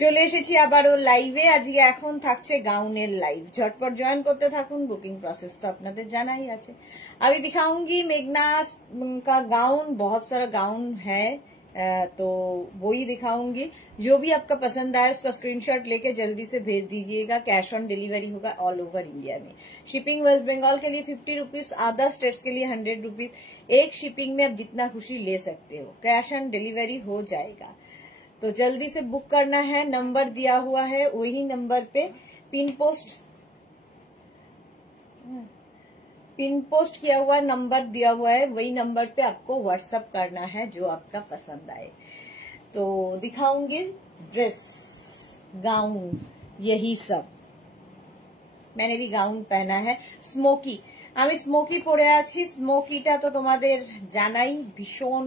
চলে এসেছি আবারও লাইভে। আজকে এখন থাকছে गाउनेर लाइव, झटपट ज्वाइन करते থাকুন। बुकिंग प्रोसेस तो আপনাদের জানাই আছে। अभी दिखाऊंगी मेघना का गाउन, बहुत सारा गाउन है तो वही दिखाऊंगी। जो भी आपका पसंद आए उसका स्क्रीनशॉट लेके जल्दी से भेज दीजिएगा। कैश ऑन डिलीवरी होगा ऑल ओवर इंडिया में। शिपिंग वेस्ट बंगाल के लिए 50 रुपीज, अदर स्टेट्स के लिए 100 रुपीज। एक शिपिंग में आप जितना खुशी ले सकते हो, कैश ऑन डिलीवरी हो जाएगा। तो जल्दी से बुक करना है। नंबर दिया हुआ है, वही नंबर पे पिन पोस्ट किया हुआ नंबर दिया हुआ है, वही नंबर पे आपको व्हाट्सएप करना है जो आपका पसंद आए। तो दिखाऊंगी ड्रेस, गाउन, यही सब। मैंने भी गाउन पहना है स्मोकी। আমি স্মোকি পরে আছি। স্মোকিটা তো তোমাদের জানাই ভীষণ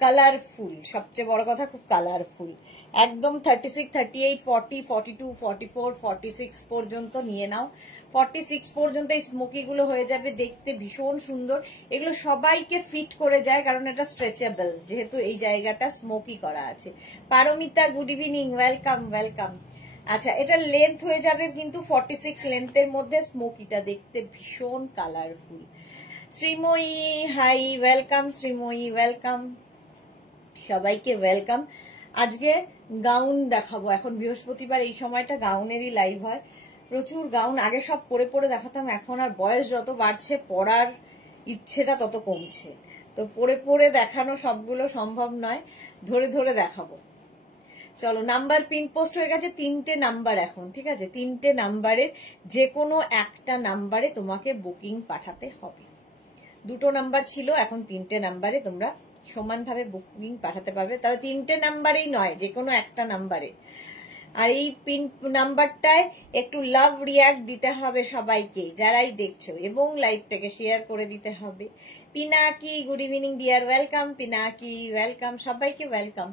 কালারফুল, সবচেয়ে বড় কথা খুব কালারফুল। একদম 36, 38, 40, 42, 44, 46 পর্যন্ত নিয়ে নাও। 46 পর্যন্ত এই স্মোকি গুলো হয়ে যাবে, দেখতে ভীষণ সুন্দর। এগুলো সবাইকে ফিট করে যায় কারণ এটা স্ট্রেচেবল, যেহেতু এই জায়গাটা স্মোকি করা আছে। Paramita good evening, welcome welcome. আচ্ছা, এটা লেন্থ হয়ে যাবে কিন্তু 46 লেন্থের মধ্যে। স্মোকিটা দেখতে ভীষণ colourful. Srimoyee hi, welcome Srimoyee, welcome সবাইকে, ওয়েলকাম। আজকে গাউন দেখাবো। এখন বৃহস্পতিবার, এই সময়টা গাউনেরই লাইভ হয়। প্রচুর গাউন, আগে সব পরে পরে দেখাতাম, এখন আর বয়স যত বাড়ছে পরার ইচ্ছেটা তত কমছে। তো পরে পরে দেখানো সবগুলো সম্ভব নয়, ধরে ধরে দেখাবো। চলো, নাম্বার পিন পোস্ট হয়ে গেছে, 3টে নাম্বার এখন, ঠিক আছে? 3টে নাম্বারের যে কোনো একটা নাম্বারে তোমাকে বুকিং পাঠাতে হবে। 2টো নাম্বার ছিল, এখন 3টে নাম্বারে তোমরা সমানভাবে বুকিং পাঠাতে পারবে। তবে 3টে নাম্বারেই নয়, যে কোনো একটা নাম্বারে। আর এই পিন নাম্বারটায় একটু লাভ রিয়াক্ট দিতে হবে সবাইকে যারাই দেখছো, এবং লাইভটাকে শেয়ার করে দিতে হবে। Pinaki good evening deer, welcome Pinaki, welcome সবাইকে, ওয়েলকাম।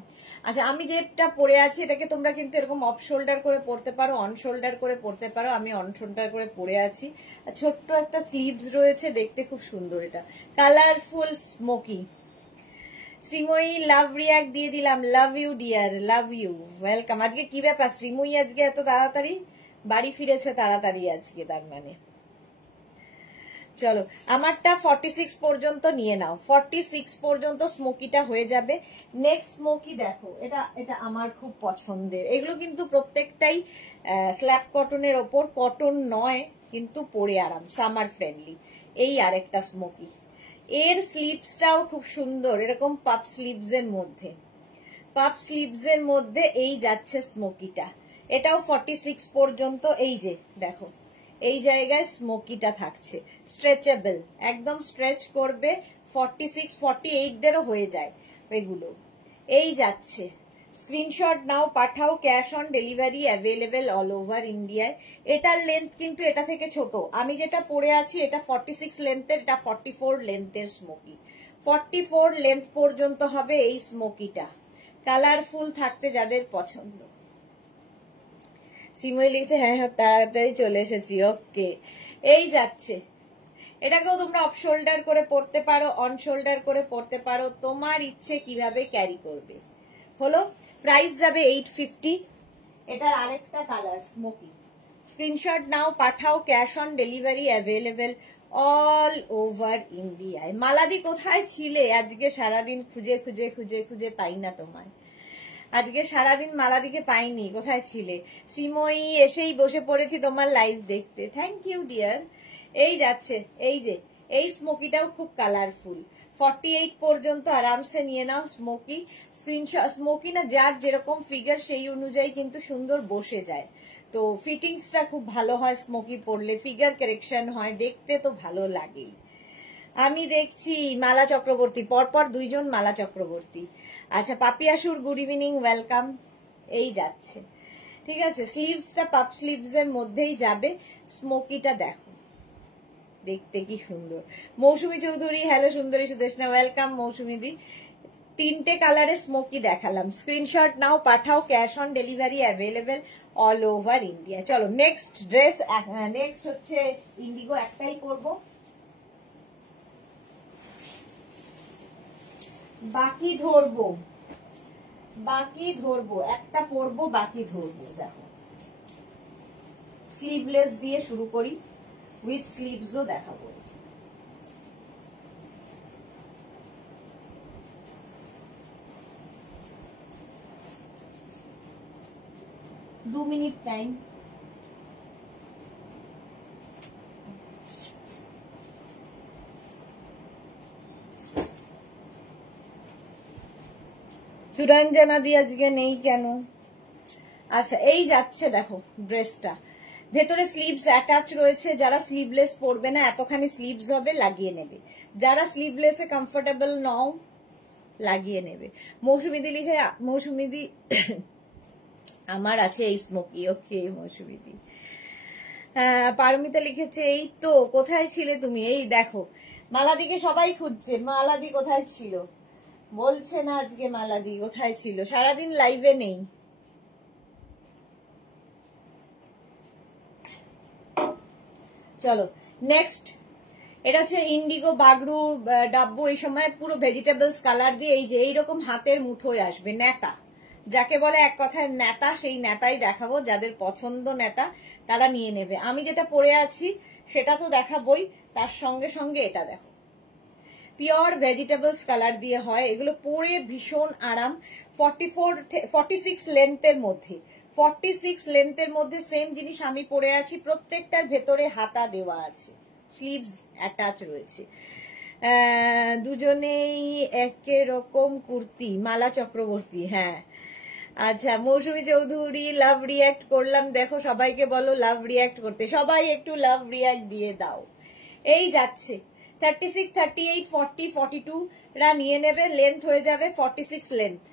আচ্ছা, আমি যেটা পরে আছি এটাকে তোমরা কিন্তু এরকম অফ শোল্ডার করে পরতে পারো, অন শোল্ডার করে পরতে পারো। আমি অন শোল্ডার করে পরে আছি। ছোট্ট একটা স্লিভস রয়েছে, দেখতে খুব সুন্দর। এটা colourful smoky. Srimoyee love react দিয়ে দিলাম, love you dear, love you, welcome. আজকে কি ব্যাপার শ্রীময়ী, আজকে এত তাড়াতাড়ি বাড়ি ফিরেছে? তাড়াতাড়ি আজকে তার মানে। চলো, আমারটা 46 পর্যন্ত নিয়ে নাও। 46 পর্যন্ত স্মোকিটা হয়ে যাবে। নেক্সট স্মোকি দেখো, এটা এটা আমার খুব পছন্দের। এগুলো কিন্তু প্রত্যেকটাই স্ল্যাব কটনের ওপর, কটন নয় কিন্তু পরে আরাম, সামার ফ্রেন্ডলি। এই আরেকটা স্মোকি, এর স্লিভসটাও খুব সুন্দর, এরকম পাপ স্লিভস এর মধ্যে, পাপ স্লিভস এর মধ্যে এই যাচ্ছে স্মোকিটা। এটাও 46 পর্যন্ত। এই যে দেখো, এই জায়গায় স্মোকিটা থাকছে, স্ট্রেচেবল, একদম স্ট্রেচ করবে। 46, 48 দেরও হয়ে যায় এগুলো। এই যাচ্ছে, স্ক্রিনশট নাও, পাঠাও। Cash on delivery available all over ইন্ডিয়ায়। এটার লেন্থ কিন্তু এটা থেকে ছোট। আমি যেটা পরে আছি এটা 46 লেন্থের, এটা 44 লেন্থের স্মোকি। 44 লেন্থ পর্যন্ত হবে এই স্মোকিটা। কালারফুল থাকতে যাদের পছন্দ। সিমই লিখছে হ্যাঁ হ্যাঁ তাড়াতাড়ি চলে এসেছি, ওকে। এই যাচ্ছে, এটাকেও তোমরা অফ শোল্ডার করে পড়তে পারো, অন শোল্ডার করে পড়তে পারো, তোমার ইচ্ছে কিভাবে ক্যারি করবে। হলো, প্রাইস যাবে 850। এটার আরেকটা কালার স্মোকি। স্ক্রিনশট নাও, পাঠাও। Cash on delivery available all over ইন্ডিয়ায়। মালাদি কোথায় ছিলে আজকে? সারাদিন খুঁজে খুঁজে খুঁজে খুঁজে পাই না তোমায়। আজকে সারাদিন মালাদিকে পাইনি, কোথায় ছিলে? শ্রীময়ী এসেই বসে পড়েছি তোমার লাইভ দেখতে, থ্যাংক ইউ ডিয়ার। এই যাচ্ছে, এই যে এই স্মোকিটাও খুব কালারফুল। 48 পর্যন্ত আরামসে নিয়ে নাও স্মোকি। স্ক্রিনশট, স্মোকি না যার যেরকম ফিগার সেই অনুযায়ী কিন্তু সুন্দর বসে যায়। তো ফিটিংসটা খুব ভালো হয় স্মোকি পরলে, ফিগার কারেকশন হয়, দেখতে তো ভালো লাগেই। আমি দেখছি মালা চক্রবর্তী, পরপর 2জন মালা চক্রবর্তী। আচ্ছা, পাপিয়াসুর গুড ইভিনিং, ওয়েলকাম। এই যাচ্ছে, ঠিক আছে। স্লিভসটা পাপ স্লিভস এর মধ্যেই যাবে। স্মোকিটা দেখো, দেখতে কি সুন্দর। মৌসুমী চৌধুরী, হ্যালো সুন্দরী সুদেশনা, ওয়েলকাম মৌসুমী দি। 3টে কালারে স্মোকি দেখালাম। স্ক্রিনশট নাও, পাঠাও। Cash on delivery available all over India. চলো নেক্সট ড্রেস, নেক্সট হচ্ছে ইন্ডিগো, একটাই করবো, বাকি ধরবো। বাকি ধরবো, একটা পরবো বাকি ধরবো। দেখো স্লিভলেস দিয়ে শুরু করি, উইথ স্লিভসও দেখাবো। दो मिनट टाइम। সুরঞ্জনা দি আজকে নেই কেন? আচ্ছা এই যাচ্ছে দেখো ড্রেসটা, ভেতরে স্লিভস অ্যাটাচ রয়েছে। যারা স্লিভলেস পরবে না, এতখানি স্লিভস হবে, লাগিয়ে নেবে। যারা স্লিভলেসে কমফোর্টেবল নও, লাগিয়ে নেবে। মৌসুমিদি লিখে, মৌসুমিদি আমার আছে এই স্মোকি। ওকে মৌসুমিদি। পারমিতা লিখেছে এই তো, কোথায় ছিলে তুমি? এই দেখো মালাদিকে সবাই খুঁজছে, মালাদি কোথায় ছিল বলছে না আজকে। মালাদি কোথায় ছিল? সারাদিন লাইভে নেই। চলো নেক্সট, এটা হচ্ছে ইন্ডিগো বাগরু ডাব্বু। এই সময় পুরো ভেজিটেবলস কালার দিয়ে এই যে এইরকম হাতের মুঠোয় আসবে, নেতা যাকে বলে, এক কথায় নেতা। সেই নেতাই দেখাবো, যাদের পছন্দ নেতা তারা নিয়ে নেবে। আমি যেটা পরে আছি সেটা তো দেখাবোই, তার সঙ্গে সঙ্গে এটা দেখো, পিওর ভেজিটেবলস কালার দিয়ে হয়। এগুলো পরে ভীষণ আরাম। 46 লেন্থের মধ্যে, 46 লেন্থের মধ্যে সেম জিনিস আমি পরে আছি। প্রত্যেকটার ভেতরে হাতা দেওয়া আছে, স্লিভস অ্যাটাচ রয়েছে। দুজনেই একই রকম কুর্তি। মালা চক্রবর্তী, হ্যাঁ। আচ্ছা মৌসুমী চৌধুরী, লাভ রিয়াক্ট করলাম। দেখো সবাইকে বলো লাভ রিয়াক্ট করতে, সবাই একটু লাভ রিয়াক্ট দিয়ে দাও। এই যাচ্ছে 36, 38, 40, 42 রা নিয়ে নেবে। লেন্থ হয়ে যাবে 46 লেন্থ।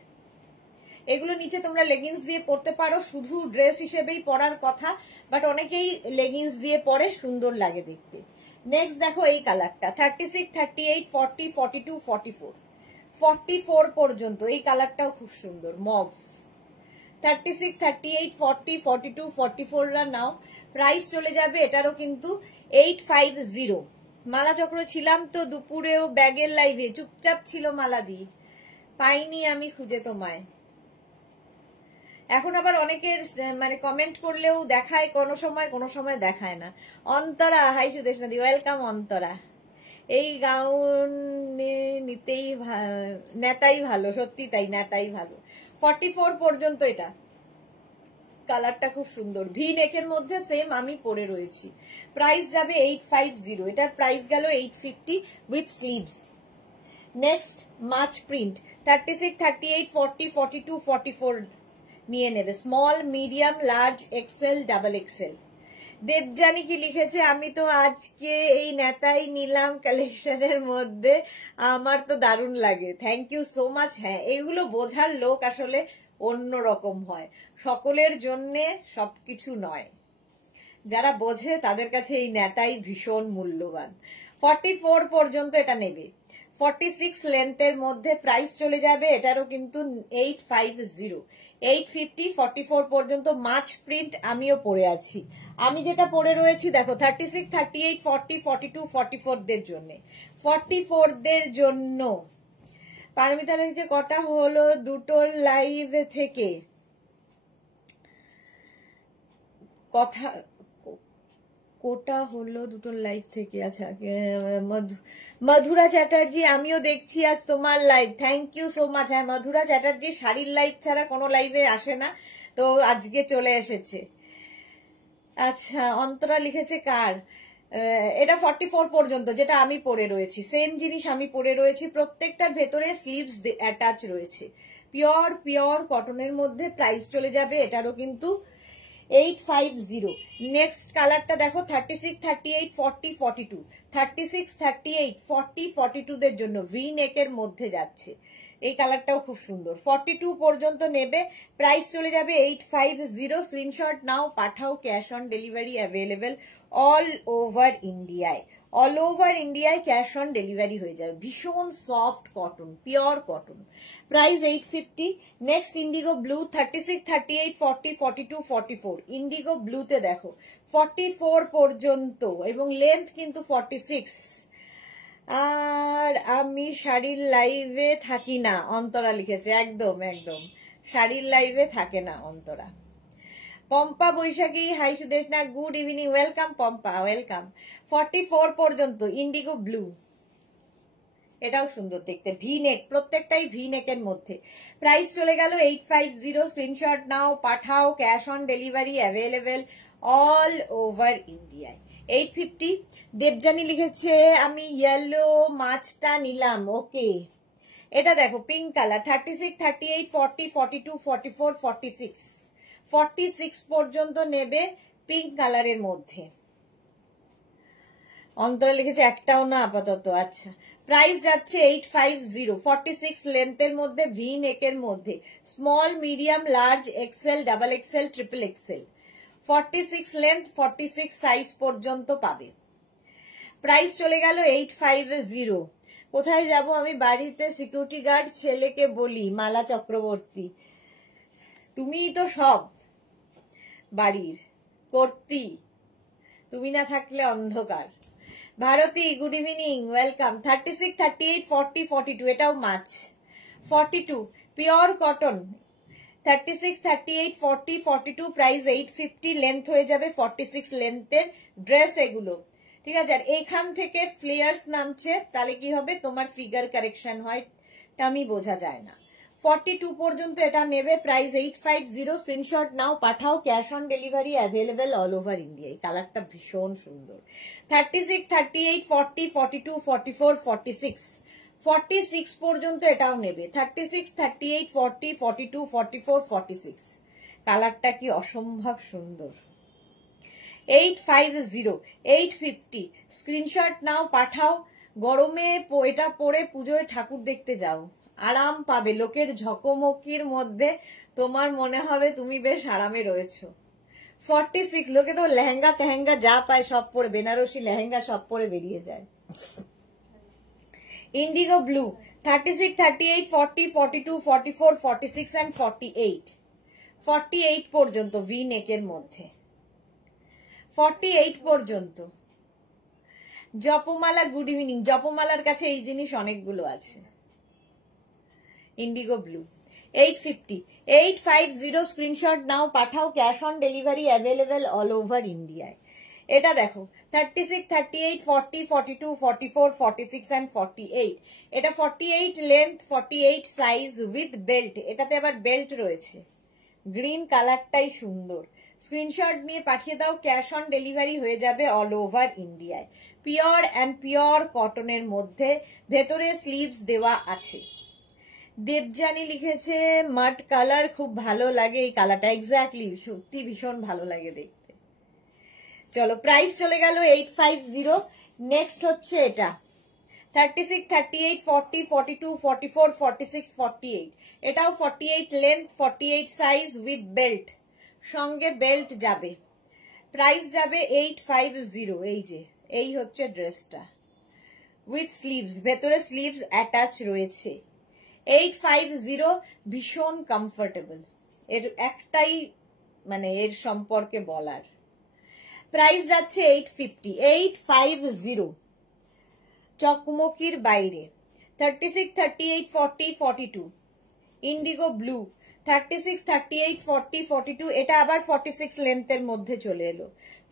এগুলো নিচে তোমরা লেগিংস দিয়ে পরতে পারো, শুধু ড্রেস হিসেবেই পরার কথা, বাট অনেকেই লেগিংস দিয়ে পরে, সুন্দর লাগে দেখতে। নেক্সট দেখো এই কালারটা, 36, 38, 40, 42, 44, 44 পর্যন্ত এই কালারটাও খুব সুন্দর, মভ। 36, 38, 40, 42, 44 রা নাও। প্রাইস চলে যাবে এটারও কিন্তু 850। মালা চক্র ছিলাম তো দুপুরেও ব্যাগের লাইভে, চুপচাপ ছিল মালাদি, পাইনি আমি খুঁজে তোমায়। এখন আবার অনেকের মানে কমেন্ট করলেও দেখায় কোনো সময় দেখায় না। অন্তরা, হাই সুদেশনা দি, ওয়েলকাম অন্তরা। এই গাউন নিতেই নেতাই ভালো, সত্যি তাই, নেতাই ভালো। 44 পর্যন্ত এটা, কালারটা খুব সুন্দর, ভি নেকের মধ্যে সেম আমি পরে রয়েছি। প্রাইস যাবে 850, এটার প্রাইস গেল 850 উইথ স্লিভস। নেক্সট মাছ প্রিন্ট, 36, 38, 40, 42, 44 নিয়ে নেবে। Small, medium, large, XL, double XL. Debjani কি লিখেছে, আমি তো আজকে এই নেতাই নিলাম কালেকশনের মধ্যে, আমার তো দারুণ লাগে। Thank you so much. হ্যাঁ এগুলো বোঝার লোক আসলে অন্য রকম হয়, সকলের জন্যে সবকিছু নয়। যারা বোঝে তাদের কাছে এই নেতাই ভীষণ মূল্যবান। 44 পর্যন্ত এটা নেবে, 46 লেন্থের মধ্যে। প্রাইস চলে যাবে এটারও কিন্তু 850, 850, 44 পর্যন্ত। মাছ প্রিন্ট আমিও পরে আছি, আমি যেটা পরে রয়েছি দেখো, 36, 38, 40, 42, 44 দের জন্য, 44 দের জন্য। পারমিতা লিখছে কটা হলো দুটো লাইভ থেকে, কথা কোটা হলো দুটো লাইভ থেকে। আচ্ছা মধুরা চ্যাটার্জি, আমিও দেখছি আজ তোমার live, thank you so much. হ্যাঁ মধুরা চ্যাটার্জি শাড়ির লাইভ ছাড়া কোনো লাইভে আসে না, তো আজকে চলে এসেছে। আচ্ছা অন্তরা লিখেছে কার, এটা 44 পর্যন্ত যেটা আমি পরে রয়েছি, সেম জিনিস আমি পরে রয়েছি। প্রত্যেকটার ভেতরে স্লিভস অ্যাটাচ রয়েছে, পিওর কটনের মধ্যে। প্রাইস চলে যাবে এটারও কিন্তু 850। নেক্সট কালারটা দেখো, 36, 38, 40, 42, 36, 38, 40, 42 দের জন্য ভি নেকের মধ্যে যাচ্ছে। এই কালারটাও খুব সুন্দর, 42 পর্যন্ত নেবে। প্রাইস চলে যাবে 850। স্ক্রিনশট নাও, পাঠাও, cash on delivery available all over ইন্ডিয়ায়। অল ওভার ইন্ডিয়ায় ক্যাশ অন ডেলিভারি হয়ে যাবে। ভীষণ soft cotton, pure cotton. Price 850। Next indigo blue, 36, 38, 40, 42, 44। Indigo ব্লুতে দেখো 44 পর্যন্ত এবং লেন্থ কিন্তু 46। আর আমি শাড়ির লাইভে থাকি না, অন্তরা লিখেছে, একদম একদম শাড়ির লাইভে থাকে না Antara. Pampa Baishakhi, hi Sudeshna, good evening, welcome Pampa, welcome. 44 পর্যন্ত ইন্ডিগো ব্লু, এটাও সুন্দর দেখতে, ভি নেক, প্রত্যেকটাই ভি নেকের মধ্যে। প্রাইস চলে গেল 850, স্ক্রিনশট নাও, পাঠাও, cash on delivery available all over ইন্ডিয়ায়। 850। দেবজানী লিখেছে আমি ইয়েলো মাছটা নিলাম, ওকে। এটা দেখো পিঙ্ক কালার, 36, 38, 40, 42, 44, 46, 46 পর্যন্ত নেবে পিঙ্ক কালারের মধ্যে। অন্তরে লিখেছে একটাও না আপাতত, আচ্ছা। প্রাইস যাচ্ছে 850, 46 লেন্থের মধ্যে, ভি নেকের মধ্যে, small, medium, large, XL, double XL, triple XL, 46 length, 46 size পর্যন্ত পাবে। প্রাইস চলে গেল 850। কোথায় যাব আমি? বাড়িতে সিকিউরিটি গার্ড ছেলেকে বলি, মালা চক্রবর্তী। তুমিই তো সব বাড়ির কর্তি, তুমি না থাকলে অন্ধকার। Bharati, good evening, welcome. 36, 38, 40, 42, এটাও মাছ। 42 পিওর কটন, 36, 38, 40, 42, প্রাইস 850, লেন্থ হয়ে যাবে 46 লেন্থের ড্রেস এগুলো, ঠিক আছে। আর এইখান থেকে ফ্লেয়ার্স নামছে, তাহলে কি হবে? তোমার ফিগার কারেকশন হয়, টামি বোঝা যায় না। 42 পর্যন্ত এটা নেবে, প্রাইস 850, স্ক্রিনশট নাও, পাঠাও, cash on delivery available all over India. এই কালারটা ভীষণ সুন্দর। 36, 38, 40, 42, 44, 46, 46 পর্যন্ত এটাও নেবে। 36, 38, 40, 42, 44, 46, কালারটা কি অসম্ভব সুন্দর। 850, 850, স্ক্রিনশট নাও, পাঠাও। গরমে এটা পরে পুজোয় ঠাকুর দেখতে যাও, আরাম পাবে। লোকের ঝকমকির মধ্যে তোমার মনে হবে তুমি বেশ আরামে রয়েছো। 46, লোকে তো লেহেঙ্গা তেহেঙ্গা যা পায় সব পরে, বেনারসি লেহেঙ্গা সব পরে বেরিয়ে যায়। ইন্ডিগো ব্লু, 36, 38, 40, 42, 44, 46 and 48, 48 পর্যন্ত ভি নেকের মধ্যে, 48 পর্যন্ত। জপমালা, গুড ইভিনিং। জপমালার কাছে এই জিনিস অনেকগুলো আছে। ইন্ডিগো ব্লু, 850, 850, স্ক্রিনশট নাও, পাঠাও, cash on delivery available all over ইন্ডিয়ায়। এটা দেখো 36, 38, 40, 42, 44, 46 and 48, এটা 48 লেন্থ, 48 সাইজ উইথ বেল্ট, এটাতে আবার বেল্ট রয়েছে। গ্রিন কালারটাই সুন্দর। স্ক্রিনশট নিয়ে পাঠিয়ে দাও, ক্যাশ অন ডেলিভারি হয়ে যাবে অল ওভার ইন্ডিয়ায়। পিওর অ্যান্ড পিওর কটনের মধ্যে, ভেতরে স্লিভস দেওয়া আছে। দেবজানী লিখেছে মাড কালার, খুব ভালো লাগে এই কালারটা। এক্স্যাক্টলি, সত্যি ভীষণ ভালো লাগে দেখতে। চলো, প্রাইস চলে গেল 850। নেক্সট হচ্ছে এটা 36, 38, 40, 42, 44, 46, 48, এটাও 48 লেন্থ, 48 সাইজ উইথ বেল্ট, সঙ্গে বেল্ট যাবে। প্রাইস যাবে 850। এই যে এই হচ্ছে ড্রেসটা উইথ স্লিভস, ভেতরে স্লিভস অ্যাটাচ রয়েছে। 850, ভীষণ কমফোর্টেবল। এর একটাই মানে এর সম্পর্কে বলার। প্রাইস যাচ্ছে 850, 850, চকমকির বাইরে। 36, 38, 40, 42, ইন্ডিগো ব্লু, 36, 38, 40, 42, এটা আবার 46 লেন্থের মধ্যে চলে এলো।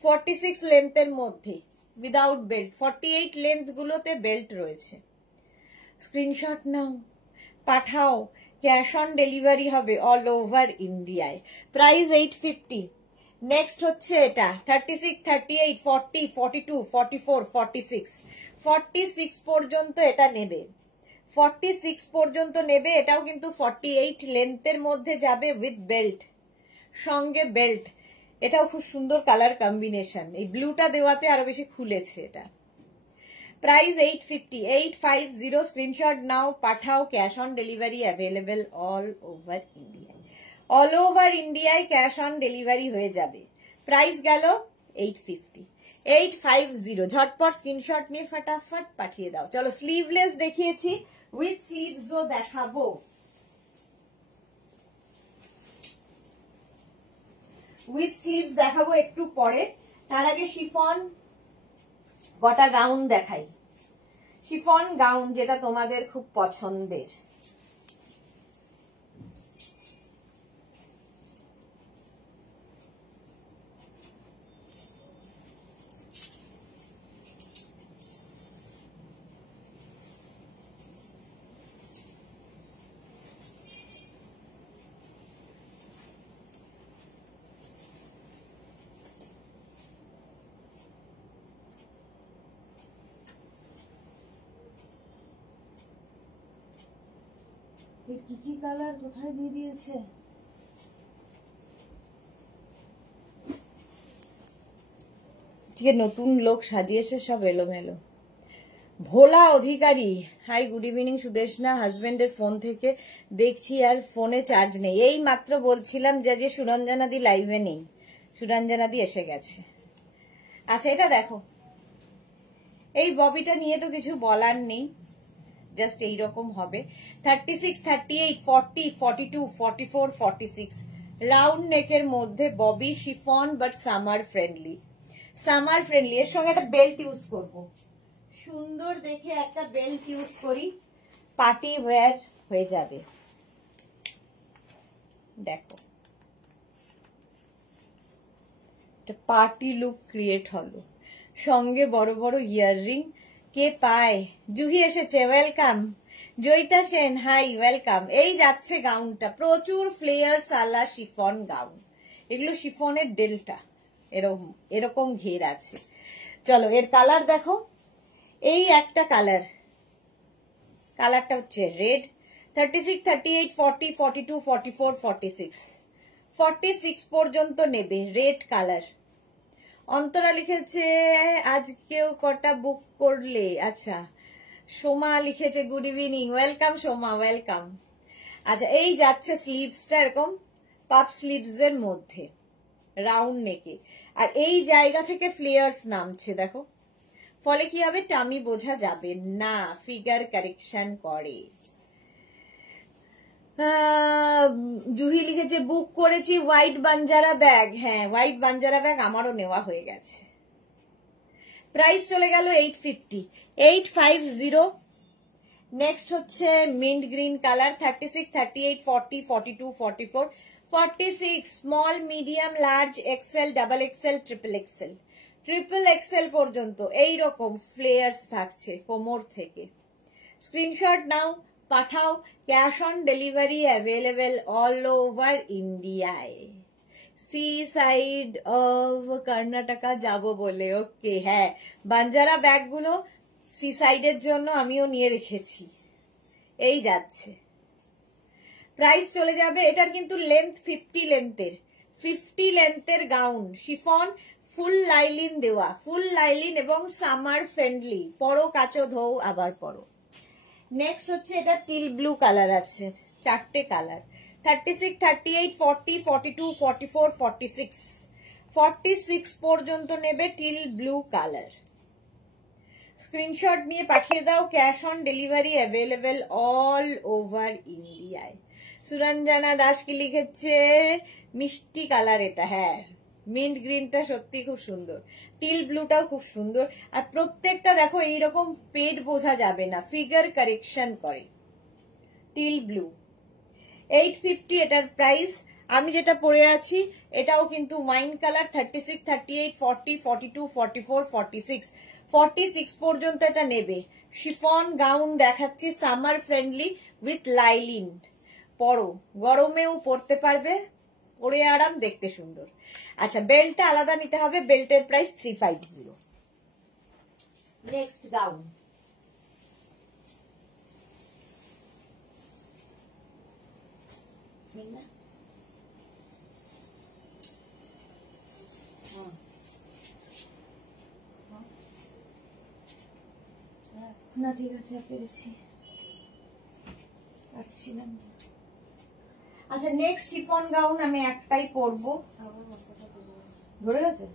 46 লেন্থের মধ্যে উইদাউট বেল্ট, 48 লেন্থ গুলোতে বেল্ট রয়েছে। স্ক্রিনশট নাও, পাঠাও, ক্যাশ অন ডেলিভারি হবে অল ওভার ইন্ডিয়ায়। প্রাইস 850। নেক্সট হচ্ছে এটা 36, 38, 40, 42, 44, 46, 46 পর্যন্ত এটা নেবে। 46 পর্যন্ত নেবে, এটাও কিন্তু 48 লেন্থের মধ্যে যাবে উইথ বেল্ট, সঙ্গে বেল্ট। এটাও খুব সুন্দর কালার কম্বিনেশন, এই ব্লুটা দেওয়াতে আরো বেশি খুলেছে এটা। প্রাইস 850, 850, স্ক্রিনশট নাও, পাঠাও, cash on delivery available all over ইন্ডিয়ায়। অল ওভার ইন্ডিয়ায় ক্যাশ অন ডেলিভারি হয়ে যাবে। প্রাইস গেল 850, 850, ঝটপট স্ক্রিনশট নিয়ে ফটাফট পাঠিয়ে দাও। চলো, স্লিভলেস দেখিয়েছি, উইথ স্লিভসও দেখাবো। উইথ স্লিভস দেখাবো একটু পরে, তার আগে শিফন গোটা গাউন দেখাই। শিফন গাউন যেটা তোমাদের খুব পছন্দের। কি কালার কোথায় দিয়ে দিয়েছে? ঠিক নতুন লোক সাজিয়েছে, সব এলোমেলো। ভোলা অধিকারী, হাই গুড ইভিনিং সুদেশনা, হাজবেন্ডের ফোন থেকে দেখছি আর ফোনে চার্জ নেই। এই মাত্র বলছিলাম যে সুরঞ্জনাদি লাইভে নেই, সুরঞ্জনাদি এসে গেছে। আচ্ছা এটা দেখো, এই ববিটা নিয়ে তো কিছু বলার নেই, জাস্ট এইরকম হবে। 36, 38, 40, 42, 44, 46 রাউন্ড নেকের মধ্যে Bobby, chiffon but summer friendly. Summer friendly এর সঙ্গে একটা বেল্ট ইউজ করব, সুন্দর দেখে একটা বেল্ট ইউজ করি, পার্টি ওয়্যার হয়ে যাবে। দেখো পার্টি লুক ক্রিয়েট হলো, সঙ্গে বড় বড় ইয়াররিং। কে পায়? জুহি এসেছে, welcome. Joyita Sen, hi, welcome. এই যাচ্ছে গাউনটা, প্রচুর ফ্লেয়ার্স আলা শিফন গাউন, এগুলো শিফনের ডেলটা, এরকম ঘের আছে। চলো এর কালার দেখো, এই একটা কালার, কালারটা হচ্ছে রেড। 36, 38, 40, 42, 44, 46 46 পর্যন্ত নেবে, রেড কালার। অন্তরা লিখেছে আজকেও কটা বুক করলে? আচ্ছা, সোমা লিখেছে good evening, welcome Soma, welcome. আচ্ছা এই যাচ্ছে স্লিভসটা এরকম পাপ স্লিভস এর মধ্যে, রাউন্ড নেকে, আর এই জায়গা থেকে ফ্লেয়ার্স নামছে দেখো, ফলে কি হবে টামি বোঝা যাবে না, ফিগার কারেকশন করে। জুহি লিখেছে বুক করেছি হোয়াইট বাঞ্জারা ব্যাগ। হ্যাঁ হোয়াইট বাঞ্জারা ব্যাগ আমারও নেওয়া হয়ে গেছে। প্রাইস চলে গেল 850, 850। নেক্সট হচ্ছে mint green colour, 36, 38, 40, 42, 44, 46 small, medium, large, XL, double XL, triple XL. Triple XL পর্যন্ত এইরকম ফ্লেয়ার্স থাকছে কোমর থেকে। স্ক্রিনশট নাও, পাঠাও, cash on delivery available all over ইন্ডিয়ায়। সি সাইড অফ কর্ণাটকা যাব বলে, ওকে। হ্যাঁ বাঞ্জারা ব্যাগগুলো সি সাইডের জন্য আমিও নিয়ে রেখেছি, এই যাচ্ছে। প্রাইস চলে যাবে, এটার কিন্তু লেন্থ 50 লেন্থের, 50 লেন্থের গাউন, শিফন, ফুল লাইলিন দেওয়া, ফুল লাইলিন এবং সামার ফ্রেন্ডলি। পরো কাচো ধোও আবার পরো। নেক্সট হচ্ছে এটা টিল ব্লু কালার আছে, চারটে কালার, 36, 38, 40, 42, 44, 46 46 পর্যন্ত নেবে, টিল ব্লু কালার। স্ক্রিনশট নিয়ে পাঠিয়ে দাও, cash on delivery available all over ইন্ডিয়ায়। সুরঞ্জনা দাস কি লিখেছে মিষ্টি কালার এটা, হ্যাঁ মিন্ট গ্রিনটা সত্যি খুব সুন্দর, টিল ব্লুটাও খুব সুন্দর, আর প্রত্যেকটা দেখো এইরকম পেট বোঝা যাবে না, ফিগার কারেকশন করে। টিল ব্লু 850 এটার প্রাইস। আমি যেটা পরে আছি এটাও কিন্তু ওয়াইন কালার, 36, 38, 40, 42, 44, 46 46 পর্যন্ত এটা নেবে। শিফন গাউন দেখাচ্ছি, সামার ফ্রেন্ডলি উইথ লাইলিন। পরো, গরমেও পরতে পারবে, পরে আরাম, দেখতে সুন্দর। আচ্ছা বেল্টটা আলাদা নিতে হবে, বেল্টের প্রাইস 350। নেক্সট গাউন, না ঠিক আছে পেরেছি, পারছিলাম। আচ্ছা নেক্সট শিফন গাউন আমি একটাই পরবো, ধরে গেছে।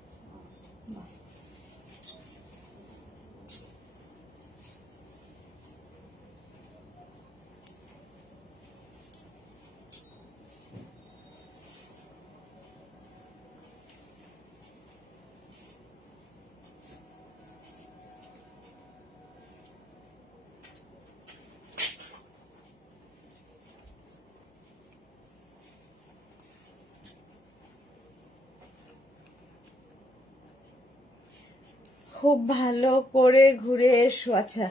খুব ভালো করে ঘুরে এসো। আচ্ছা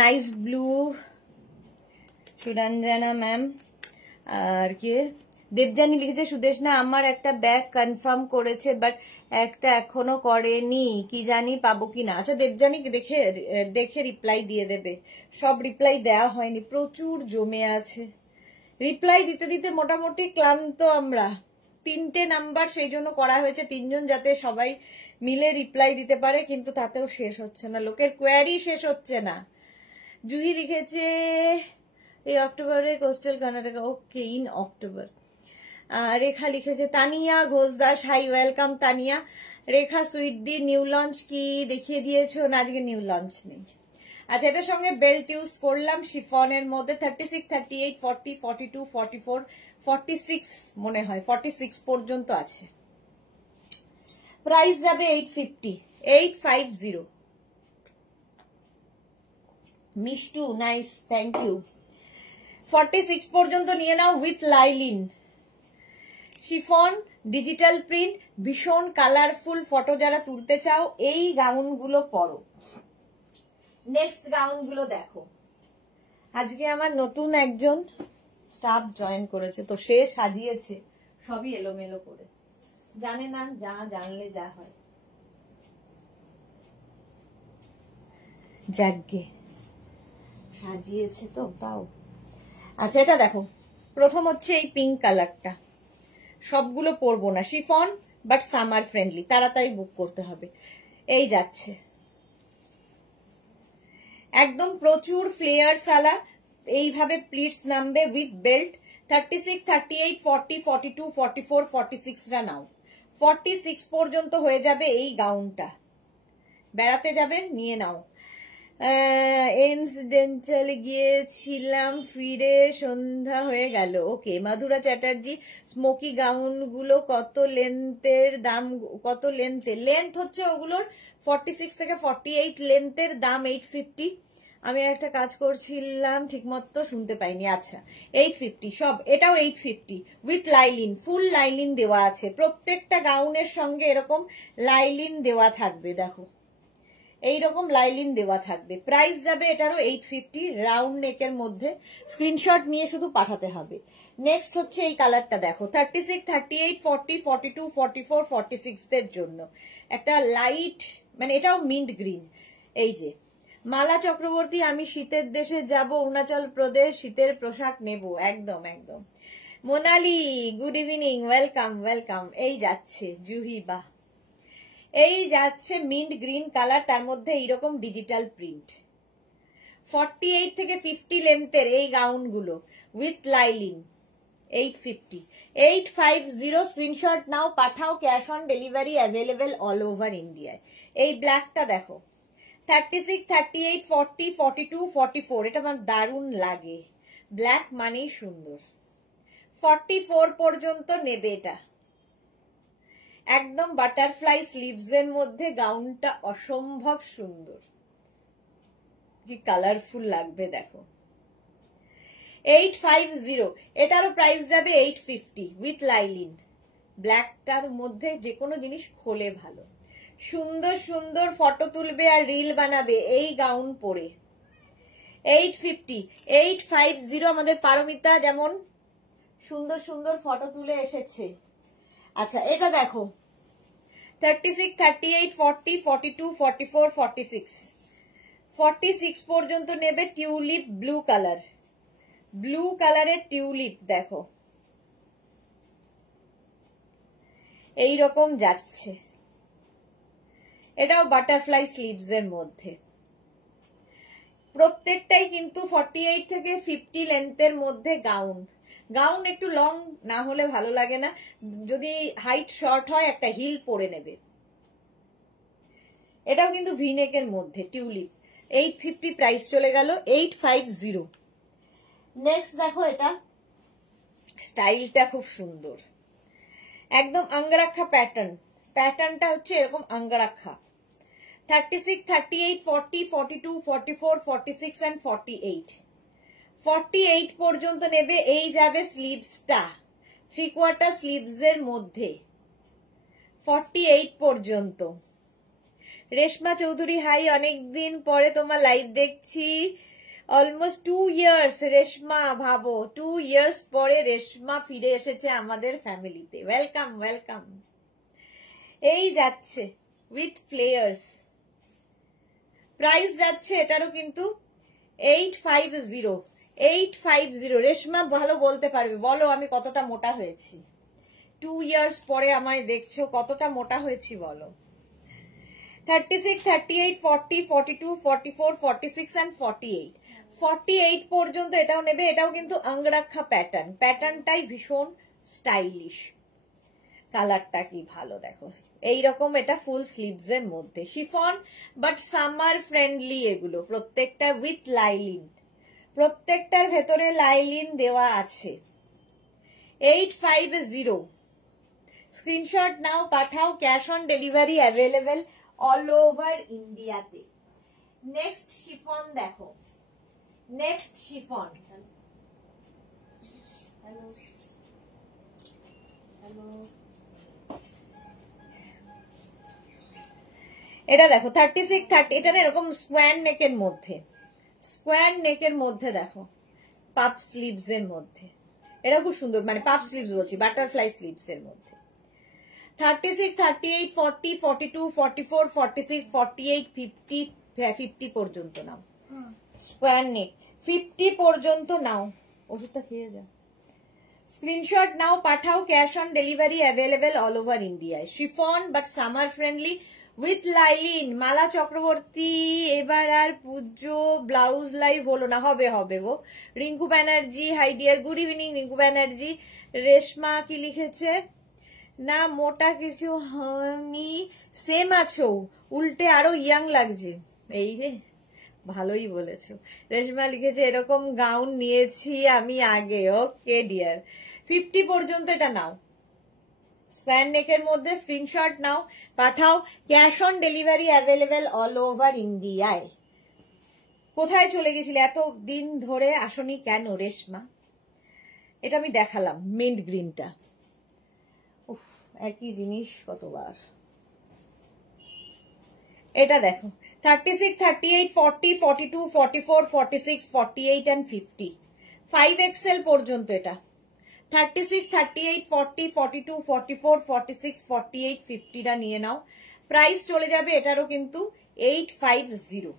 নাইস ব্লু সুরঞ্জনা ম্যাম, আর কি দেবযানী লিখেছে সুদেশনা আমার একটা ব্যাগ কনফার্ম করেছে বাট একটা এখনো করেনি, কি জানি পাবো কিনা। আচ্ছা দেবযানী দেখে রিপ্লাই দিয়ে দেবে, সব রিপ্লাই দেওয়া হয়নি, প্রচুর জমে আছে। রিপ্লাই দিতে দিতে মোটামুটি ক্লান্ত আমরা। 3টে নাম্বার সেই জন্য করা হয়েছে, 3জন যাতে সবাই মিলে রিপ্লাই দিতে পারে, কিন্তু তাতেও শেষ হচ্ছে না, লোকের কোয়ারি শেষ হচ্ছে না। জুহি লিখেছে এই অক্টোবরে coastal Karnataka, okay in October. Rekha লিখেছে Tania Ghosh Das, hi welcome Tania. Rekha sweet the new launch কি দেখিয়ে দিয়েছো না? আজকে নিউ লঞ্চ নেই। আচ্ছা এটার সঙ্গে বেল্ট ইউজ করলাম শিফনের মধ্যে 36, 38, 40, 42, 44, 46 মনে হয় 46 পর্যন্ত আছে। প্রাইস যাবে 850, 850। Mishtu nice, thank you. 46 পর্যন্ত নিয়ে নাও with lining chiffon digital print, ভীষণ কালারফুল ফটো যারা তুলতে চাও এই গাউনগুলো পরো। নেক্সট গাউনগুলো দেখো। আজকে আমার নতুন একজন স্টাফ জয়েন করেছে, তো সে সাজিয়েছে সবই এলোমেলো করে, জানে না, যা জানলে যা হয়। যাগ্গে সাজিয়েছে তো তাও। আচ্ছা এটা দেখো, প্রথম হচ্ছে এই পিঙ্ক কালারটা, সবগুলো পরবো না, শিফন বাট সামার ফ্রেন্ডলি, তাড়াতাড়ি বুক করতে হবে। এই যাচ্ছে একদম প্রচুর ফ্লেয়ার সালা, এইভাবে প্লিটস নামবে উইথ বেল্ট। 36, 38, 40, 42, 44, 46 রা নাও। 46 পর্যন্ত হয়ে যাবে এই গাউনটা, বেড়াতে যাবে নিয়ে নাও। ইনসিডেন্টাল গিয়েছিলাম, ফিরে সন্ধ্যা হয়ে গেল। ওকে মাধুরা চ্যাটার্জি, স্মোকি গাউন গুলো কত লেন্থের দাম, কত লেন্থের? লেন্থ হচ্ছে ওগুলোর 46 থেকে 48, লেন্থের দাম 850। আমি একটা কাজ করছিলাম ঠিক মতো শুনতে পাইনি। আচ্ছা 850 সব, এটাও 850 উইথ লাইলিন, ফুল লাইলিন দেওয়া আছে, প্রত্যেকটা গাউনের সঙ্গে এরকম লাইলিন দেওয়া থাকবে, দেখো এইরকম লাইলিন দেওয়া থাকবে। প্রাইস যাবে এটারও 850, রাউন্ড নেকের মধ্যে, স্ক্রিনশট নিয়ে শুধু পাঠাতে হবে। নেক্সট হচ্ছে এই কালারটা দেখো, 36, 38, 40, 42, 44, 46 দের জন্য একটা লাইট, মানে এটাও মিন্ট গ্রিন। এই যে মালা চক্রবর্তী, আমি শীতের দেশে যাব, অরুণাচল প্রদেশ, শীতের পোশাক নেব, একদম একদম। Monali good evening, welcome welcome. এই যাচ্ছে জুহি, বাহ, এই যাচ্ছে মিন্ট গ্রিন কালার, তার মধ্যে এইরকম ডিজিটাল প্রিন্ট। 48 থেকে 50 লেন্থের এই গাউনগুলো উইথ লাইলিন 850, 850। স্ক্রিনশট নাও, পাঠাও, cash on delivery available all over ইন্ডিয়ায়। এই ব্ল্যাকটা দেখো, 36, 38, 40, 42, 44, এটা আমার দারুণ লাগে, ব্ল্যাক মানেই সুন্দর। 44 পর্যন্ত নেবে এটা, একদম বাটারফ্লাই স্লিভস এর মধ্যে গাউনটা অসম্ভব সুন্দর, কি কালারফুল লাগবে দেখো। 850, এটারও প্রাইস যাবে 850 উইথ লাইলিন। ব্ল্যাকটার মধ্যে যে কোনো জিনিস খোলে ভালো, সুন্দর সুন্দর ফটো তুলবে আর রিল বানাবে এই গাউন পরে। 850, 850 আমাদের পারমিতা যেমন সুন্দর সুন্দর ফটো তুলে এসেছে। আচ্ছা এটা দেখো, 36, 38, 40, 42, 44, 46, 46 পর্যন্ত নেবে। টিউলিপ ব্লু কালার, ব্লু কালারের টিউলিপ দেখো, এই রকম যাচ্ছে, এটাও বাটারফ্লাই স্লিভস এর মধ্যে। প্রত্যেকটাই কিন্তু 48 থেকে 50 লেন্থের মধ্যে গাউন। গাউন একটু লং না হলে ভালো লাগে না, যদি হাইট শর্ট হয় একটা হিল পরে নেবে। এটাও কিন্তু ভিনেকের মধ্যে টিউলিপ, 850 প্রাইস চলে গেল 850। নেক্সট দেখো, এটা স্টাইলটা খুব সুন্দর, একদম আঙ্গরাক্ষা প্যাটার্ন, প্যাটার্নটা হচ্ছে এরকম আঙ্গরাক্ষা। 36, 38, 40, 42, 44, 46 and 48, 48 পর্যন্ত নেবে। এই যাবে স্লিভসটা, 3/4 স্লিভস এর মধ্যে 48 পর্যন্ত। রেশমা চৌধুরী হাই, অনেকদিন পরে তোমার লাইভ দেখছি, অলমোস্ট 2 ইয়ার্স রেশমা, ভাবো 2 ইয়ার্স পরে রেশমা ফিরে এসেছে আমাদের ফ্যামিলিতে। Welcome welcome. এই যাচ্ছে উইথ ফ্লেয়ার্স, প্রাইস যাচ্ছে এটারও কিন্তু 850। রেশমা ভালো বলতে পারবে, বলো আমি কতটা মোটা হয়েছি। 2 ইয়ার্স পরে আমায় দেখছো, কতটা মোটা হয়েছি বলো। 36, 38, 40, 42, 44, 46 and 48। 48 পর্যন্ত এটাও নেবে। এটাও কিন্তু অঙ্গরাক্ষা প্যাটার্ন, প্যাটার্নটাই ভীষণ স্টাইলিশ। কালারটা কি ভালো দেখো, এইরকম এটা ফুল স্লিভস এর মধ্যে শিফন, বাট সামার ফ্রেন্ডলি। এগুলো প্রত্যেকটা উইথ লাইলিন, প্রত্যেকটার ভেতরে লাইলিন দেওয়া আছে। 850। স্ক্রিনশট নাও, পাঠাও। Cash on delivery available all over ইন্ডিয়াতে। নেক্সট শিফন দেখো, নেক্সট শিফন। হ্যালো হ্যালো, এটা দেখো 36, 30। এটা না এরকম স্কোয়ার নেকের মধ্যে, স্কোয়ার নেকের মধ্যে দেখো, পাপ স্লিভস এর মধ্যে। এটা খুব সুন্দর, মানে পাপ স্লিভস বলছি, বাটারফ্লাই স্লিভস এর মধ্যে। 36, 38, 40, 42, 44, 46, 48, 50, 50 পর্যন্ত নাও। স্কোয়ার নেক 50 পর্যন্ত নাও। ওষুধটা খেয়ে যাও। স্ক্রিনশট নাও, পাঠাও। Cash on delivery available all over ইন্ডিয়ায়। Chiffon but summer friendly with lining. Mala Chakraborty, এবার আর পুজো ব্লাউজ লাইভ হলো না, হবে হবে গো। Rinku Banerjee, hi dear, good evening Rinku Banerjee. Reshma কি লিখেছে, না মোটা কিছু আমি সেম আছো, উল্টে আরো ইয়াং লাগছে। এই রে, ভালোই বলেছো। রেশমা লিখেছে এরকম গাউন নিয়েছি আমি আগে। ওকে ডিয়ার, 50 পর্যন্ত এটা নাও। স্প্যান নেকের মধ্যে স্ক্রিনশট নাও, পাঠাও। Cash on delivery available all over ইন্ডিয়ায়। কোথায় চলে গেছিলে এত দিন ধরে, আসনি কেন রেশমা? এটা আমি দেখালাম মিন্ট গ্রিনটা। উফ, একই জিনিস কতবার। এটা দেখো 36, 38, 40, 42, 44, 46, 48 and 50। 5XL পর্যন্ত এটা। 36, 38, 40, 42, 44, 46, 48, 50টা নিয়ে নাও। প্রাইস চলে যাবে এটারও কিন্তু 850,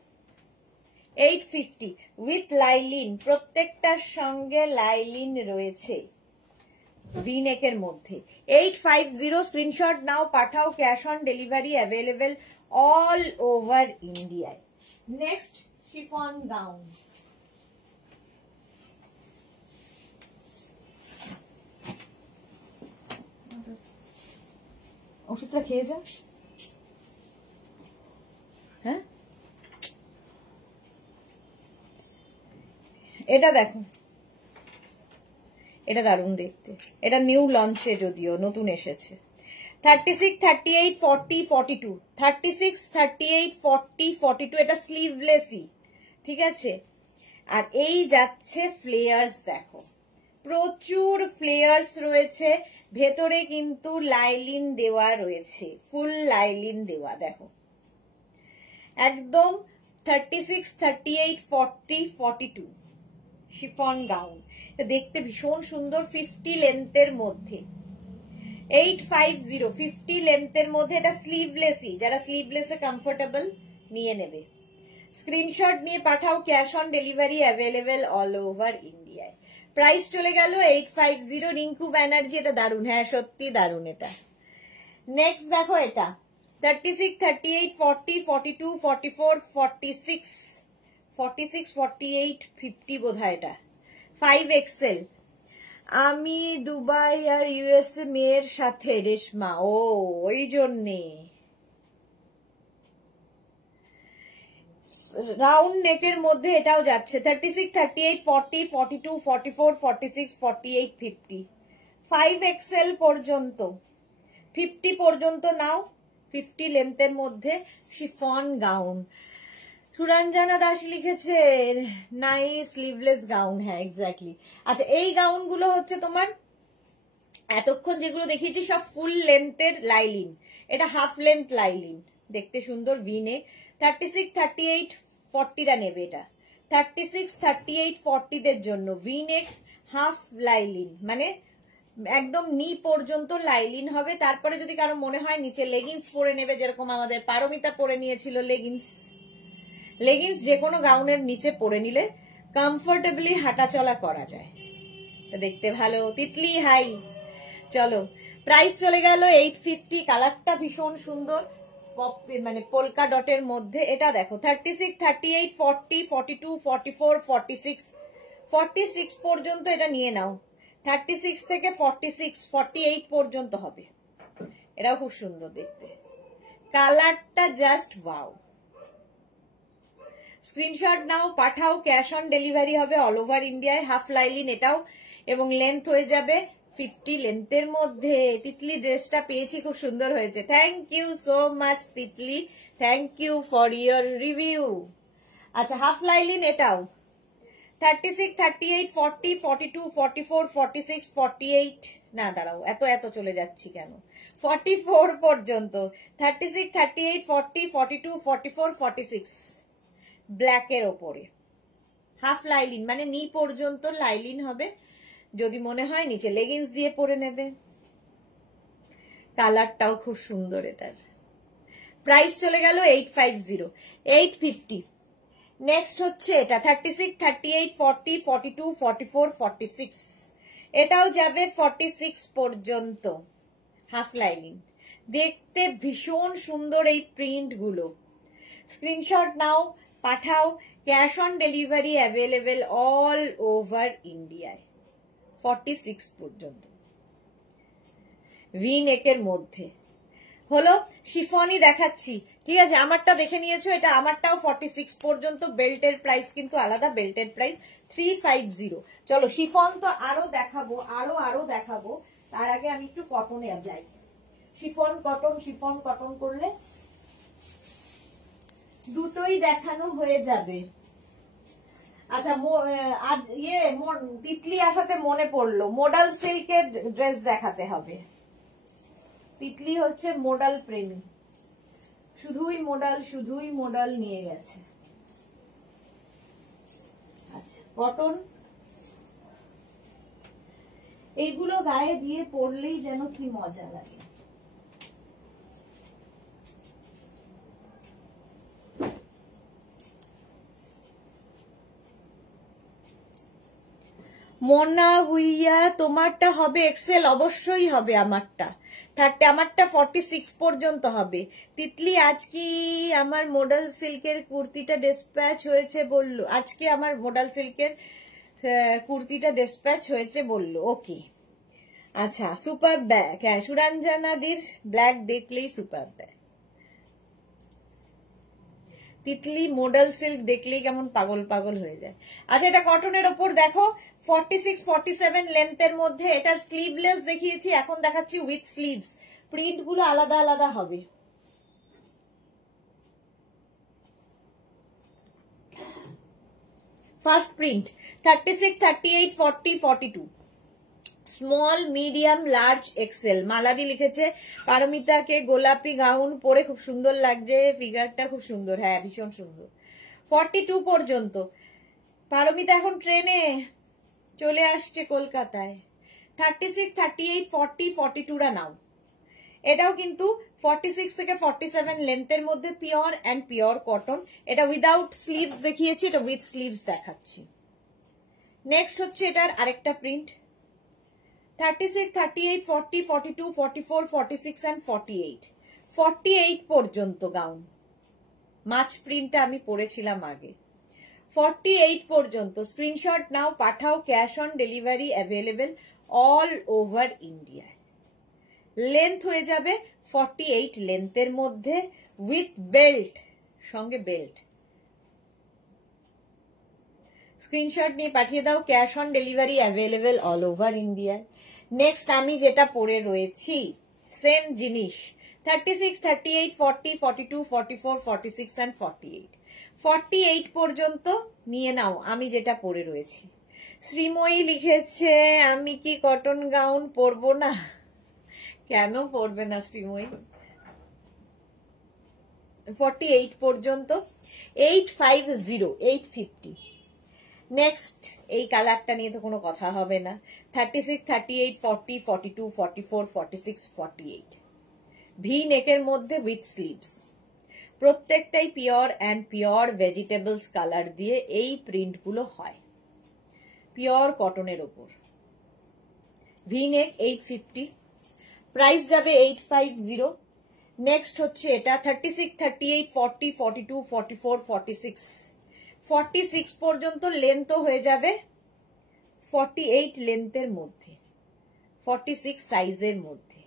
850 উইথ লাইলিন। প্রত্যেকটার সঙ্গে লাইলিন রয়েছে ভিনেকের মধ্যে। 850। স্ক্রিনশট নাও, পাঠাও। Cash on delivery available all over ইন্ডিয়ায়। Next chiffon gown. ওষুধটা খেয়ে যা। হ্যাঁ, এটা দেখো, এটা দারুণ দেখতে। এটা নিউ লঞ্চে, যদিও নতুন এসেছে। 36, 38, 40, 42। 36, 38, 40, 42 এটা স্লিভলেসই, ঠিক আছে। আর এই যাচ্ছে ফ্লেয়ার্স দেখো, প্রচুর ফ্লেয়ার্স রয়েছে ভেতরে, কিন্তু লাইলিন দেওয়া রয়েছে, ফুল লাইলিন দেওয়া দেখো একদম। 36, 38, 40, 42 শিফন গাউন। দেখতে ভীষণ সুন্দর, 50 লেন্থের মধ্যে। 850, 50 লেন্থের মধ্যে। এটা স্লিভলেসই, যারা স্লিভলেসে কমফোর্টেবল নিয়ে নেবে। স্ক্রিনশট নিয়ে পাঠাও। Cash on delivery available all over ইন্ডিয়ায়। প্রাইস চলে গেল 850। রিঙ্কু ব্যানার্জি, এটা দারুণ, হ্যাঁ সত্যি দারুণ এটা। নেক্সট দেখো এটা 36, 38, 40, 42, 44, 46, 46, 48, 50 বোধহয় এটা। 5XL। আমি দুবাই আর ইউএসএ মেয়ের সাথে। রেশমা, ও ওই জন্যে। রাউন্ড নেকের মধ্যে এটাও যাচ্ছে। 36, 38, 40, 42, 44, 46, 48, 50। 5XL পর্যন্ত, 50 পর্যন্ত নাও। 50 লেন্থের মধ্যে শিফন গাউন। সুরঞ্জনা দাস লিখেছে নাইস স্লিভলেস গাউন। হ্যাঁ এক্স্যাক্টলি। আচ্ছা, এই গাউন গুলো হচ্ছে তোমার এতক্ষণ যেগুলো দেখিয়েছি সব ফুল লেন্থের লাইলিন। এটা হাফ লেন্থ লাইলিন, দেখতে সুন্দর ভি নেক। 36, 38, 40টা নেবে এটা। 36, 38, 40 দের জন্য ভিনেক হাফ লাইলিন, মানে একদম নি পর্যন্ত লাইলিন হবে। তারপরে যদি কারো মনে হয় নিচে লেগিংস পরে নেবে, যেরকম আমাদের পারমিতা পরে নিয়েছিল লেগিংস, লেগিংস যে কোনো গাউনের নিচে পরে নিলে কমফোর্টেবলি হাঁটাচলা করা যায়, দেখতে ভালো। তিতলি হাই। চলো, প্রাইস চলে গেল 850। কালারটা ভীষণ সুন্দর, মানে পোলকা ডটের মধ্যে। এটা দেখো 36, 38, 40, 42, 44, 46, 46 পর্যন্ত এটা নিয়ে নাও। 36 থেকে 46, 48 পর্যন্ত হবে। এটাও খুব সুন্দর দেখতে, কালারটা জাস্ট ওয়াও। স্ক্রিনশট নাও, পাঠাও, ক্যাশ অন ডেলিভারি হবে অল ওভার ইন্ডিয়ায়। হাফ লাইলিন এটাও, এবং লেন্থ হয়ে যাবে 50 লেন্থের মধ্যে। তিতলি ড্রেসটা পেয়েছি, খুব সুন্দর হয়েছে। Thank you so much Titli, thank you for your review. আচ্ছা, হাফ লাইলিন এটাও 36, 38, 40, 42, 44, 46, 48, না দাঁড়াও, এত চলে যাচ্ছি কেন, 44 পর্যন্ত। 36, 38, 40, 42, 44, 46 ব্ল্যাকের ওপরে হাফ লাইলিন, মানে নি পর্যন্ত লাইলিন হবে। যদি মনে হয় নিচে লেগিংস দিয়ে পরে নেবে। কালারটাও খুব সুন্দর এটার। প্রাইস চলে গেল 850, 850। নেক্সট হচ্ছে এটা 36, 38, 40, 42, 44, 46, এটাও যাবে 46 পর্যন্ত। হাফ লাইলিন, দেখতে ভীষণ সুন্দর এই প্রিন্ট গুলো। স্ক্রিনশট নাও, পাঠাও, cash on delivery available all over ইন্ডিয়ায়। 46 পর্যন্ত ভি নেকের মধ্যে হলো। শিফনই দেখাচ্ছি, ঠিক আছে, আমারটা দেখে নিয়েছো, এটা আমারটাও 46 পর্যন্ত। বেল্টের প্রাইস কিন্তু আলাদা, বেল্টের প্রাইস 350। চলো, শিফন তো আরো দেখাবো, আরো দেখাবো। তার আগে আমি একটু কটনে যাই। শিফন কটন করলে দুটোই দেখানো হয়ে যাবে। আচ্ছা, আজ তিতলি আসাতে মনে পড়লো, মোডাল সিল্কের ড্রেস দেখাতে হবে। তিতলি হচ্ছে মোডাল প্রেমী, শুধুই মোডাল নিয়ে গেছে। আচ্ছা, কটন এইগুলো গায়ে দিয়ে পরলেই যেন কি মজা লাগে। মোনা হুইয়া, তোমারটা হবে এক্সেল? অবশ্যই হবে আমারটা। আমারটা 46 পর্যন্ত হবে। তিতলি, আজ কি আমার মোডাল সিল্কের কুর্তিটা ডিসপ্যাচ হয়েছে বললো? আজকে আমার মোডাল সিল্কের কুর্তিটা ডিসপ্যাচ হয়েছে বললো। ওকে, আচ্ছা, সুপার ব্যাগ। হ্যাঁ, সুরঞ্জনাদির ব্ল্যাক দেখলেই super bag. Titli modal silk দেখলেই কেমন পাগল হয়ে যায়। আচ্ছা, এটা কটনের ওপর দেখো, 46, 47 লেন্থের মধ্যে। এটার স্লিভলেস দেখিয়েছি, এখন দেখাচ্ছি উইথ স্লিভস। প্রিন্ট গুলো আলাদা আলাদা হবে। First print 36, 38, 40, 42, small, medium, large, XL. মালাদি লিখেছে পারমিতাকে গোলাপি গাউন পরে খুব সুন্দর লাগছে, ফিগারটা খুব সুন্দর। হ্যাঁ, ভীষণ সুন্দর। 42 পর্যন্ত। পারমিতা এখন ট্রেনে চলে আসছে কলকাতায়। 36, 38, 40, 42 রা নাও। এটাও কিন্তু 46 থেকে 47 লেন্থের মধ্যে, পিওর অ্যান্ড পিওর কটন। এটা উইদাউট স্লিভস দেখিয়েছি, এটা উইথ স্লিভস দেখাচ্ছি। নেক্সট হচ্ছে এটার আরেকটা প্রিন্ট 36, 38, 40, 42, 44, 46 and 48, 48 পর্যন্ত গাউন। মাছ প্রিন্টটা আমি পরেছিলাম আগে। 48 পর্যন্ত। স্ক্রিনশট নাও, পাঠাও, cash on delivery available all over India. Length হয়ে যাবে 48 লেন্থের মধ্যে উইথ বেল্ট, সঙ্গে বেল্ট। স্ক্রিনশট নিয়ে পাঠিয়ে দাও, cash on delivery available all over India. Next আমি যেটা পরে রয়েছি সেম জিনিস 36, 38, 40, 42, 44, 46 and 48, 48 পর্যন্ত নিয়ে নাও। আমি যেটা পরে রয়েছি। শ্রীময়ী লিখেছে আমি কি কটন গাউন পরবো না? কেন পরবে না শ্রীময়ী? 48 পর্যন্ত। 850, 850 নেক্সট এই কালারটা নিয়ে তো কোনো কথা হবে না। 36, 38, 40, 42, 44, 46, 48 ভি নেকের মধ্যে উইথ স্লিভস। প্রত্যেকটাই pure and pure vegetables colour দিয়ে এই প্রিন্টগুলো হয়, পিওর কটনের ওপর। ভি নেক 850, প্রাইস যাবে 850। নেক্সট হচ্ছে এটা 36, 38, 40, 42, 44, 46 46 পর্যন্ত লেন্থও হয়ে যাবে 48 লেন্থের মধ্যে, 46 সাইজের মধ্যে।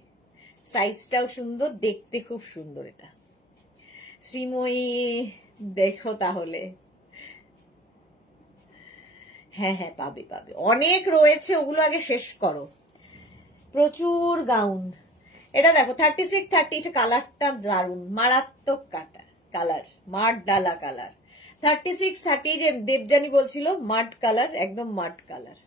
সাইজটাও সুন্দর, দেখতে খুব সুন্দর। এটা শ্রীময়ী দেখো তাহলে। হ্যাঁ হ্যাঁ, পাবে পাবে, অনেক রয়েছে, ওগুলো আগে শেষ করো। প্রচুর গাউন। এটা দেখো 36, 30, এটা কালারটা দারুন, মারাত্মক কালার, মাড ডালা কালার। 36, 30 যে দেবজানি বলছিল মাড কালার, একদম মাড কালার।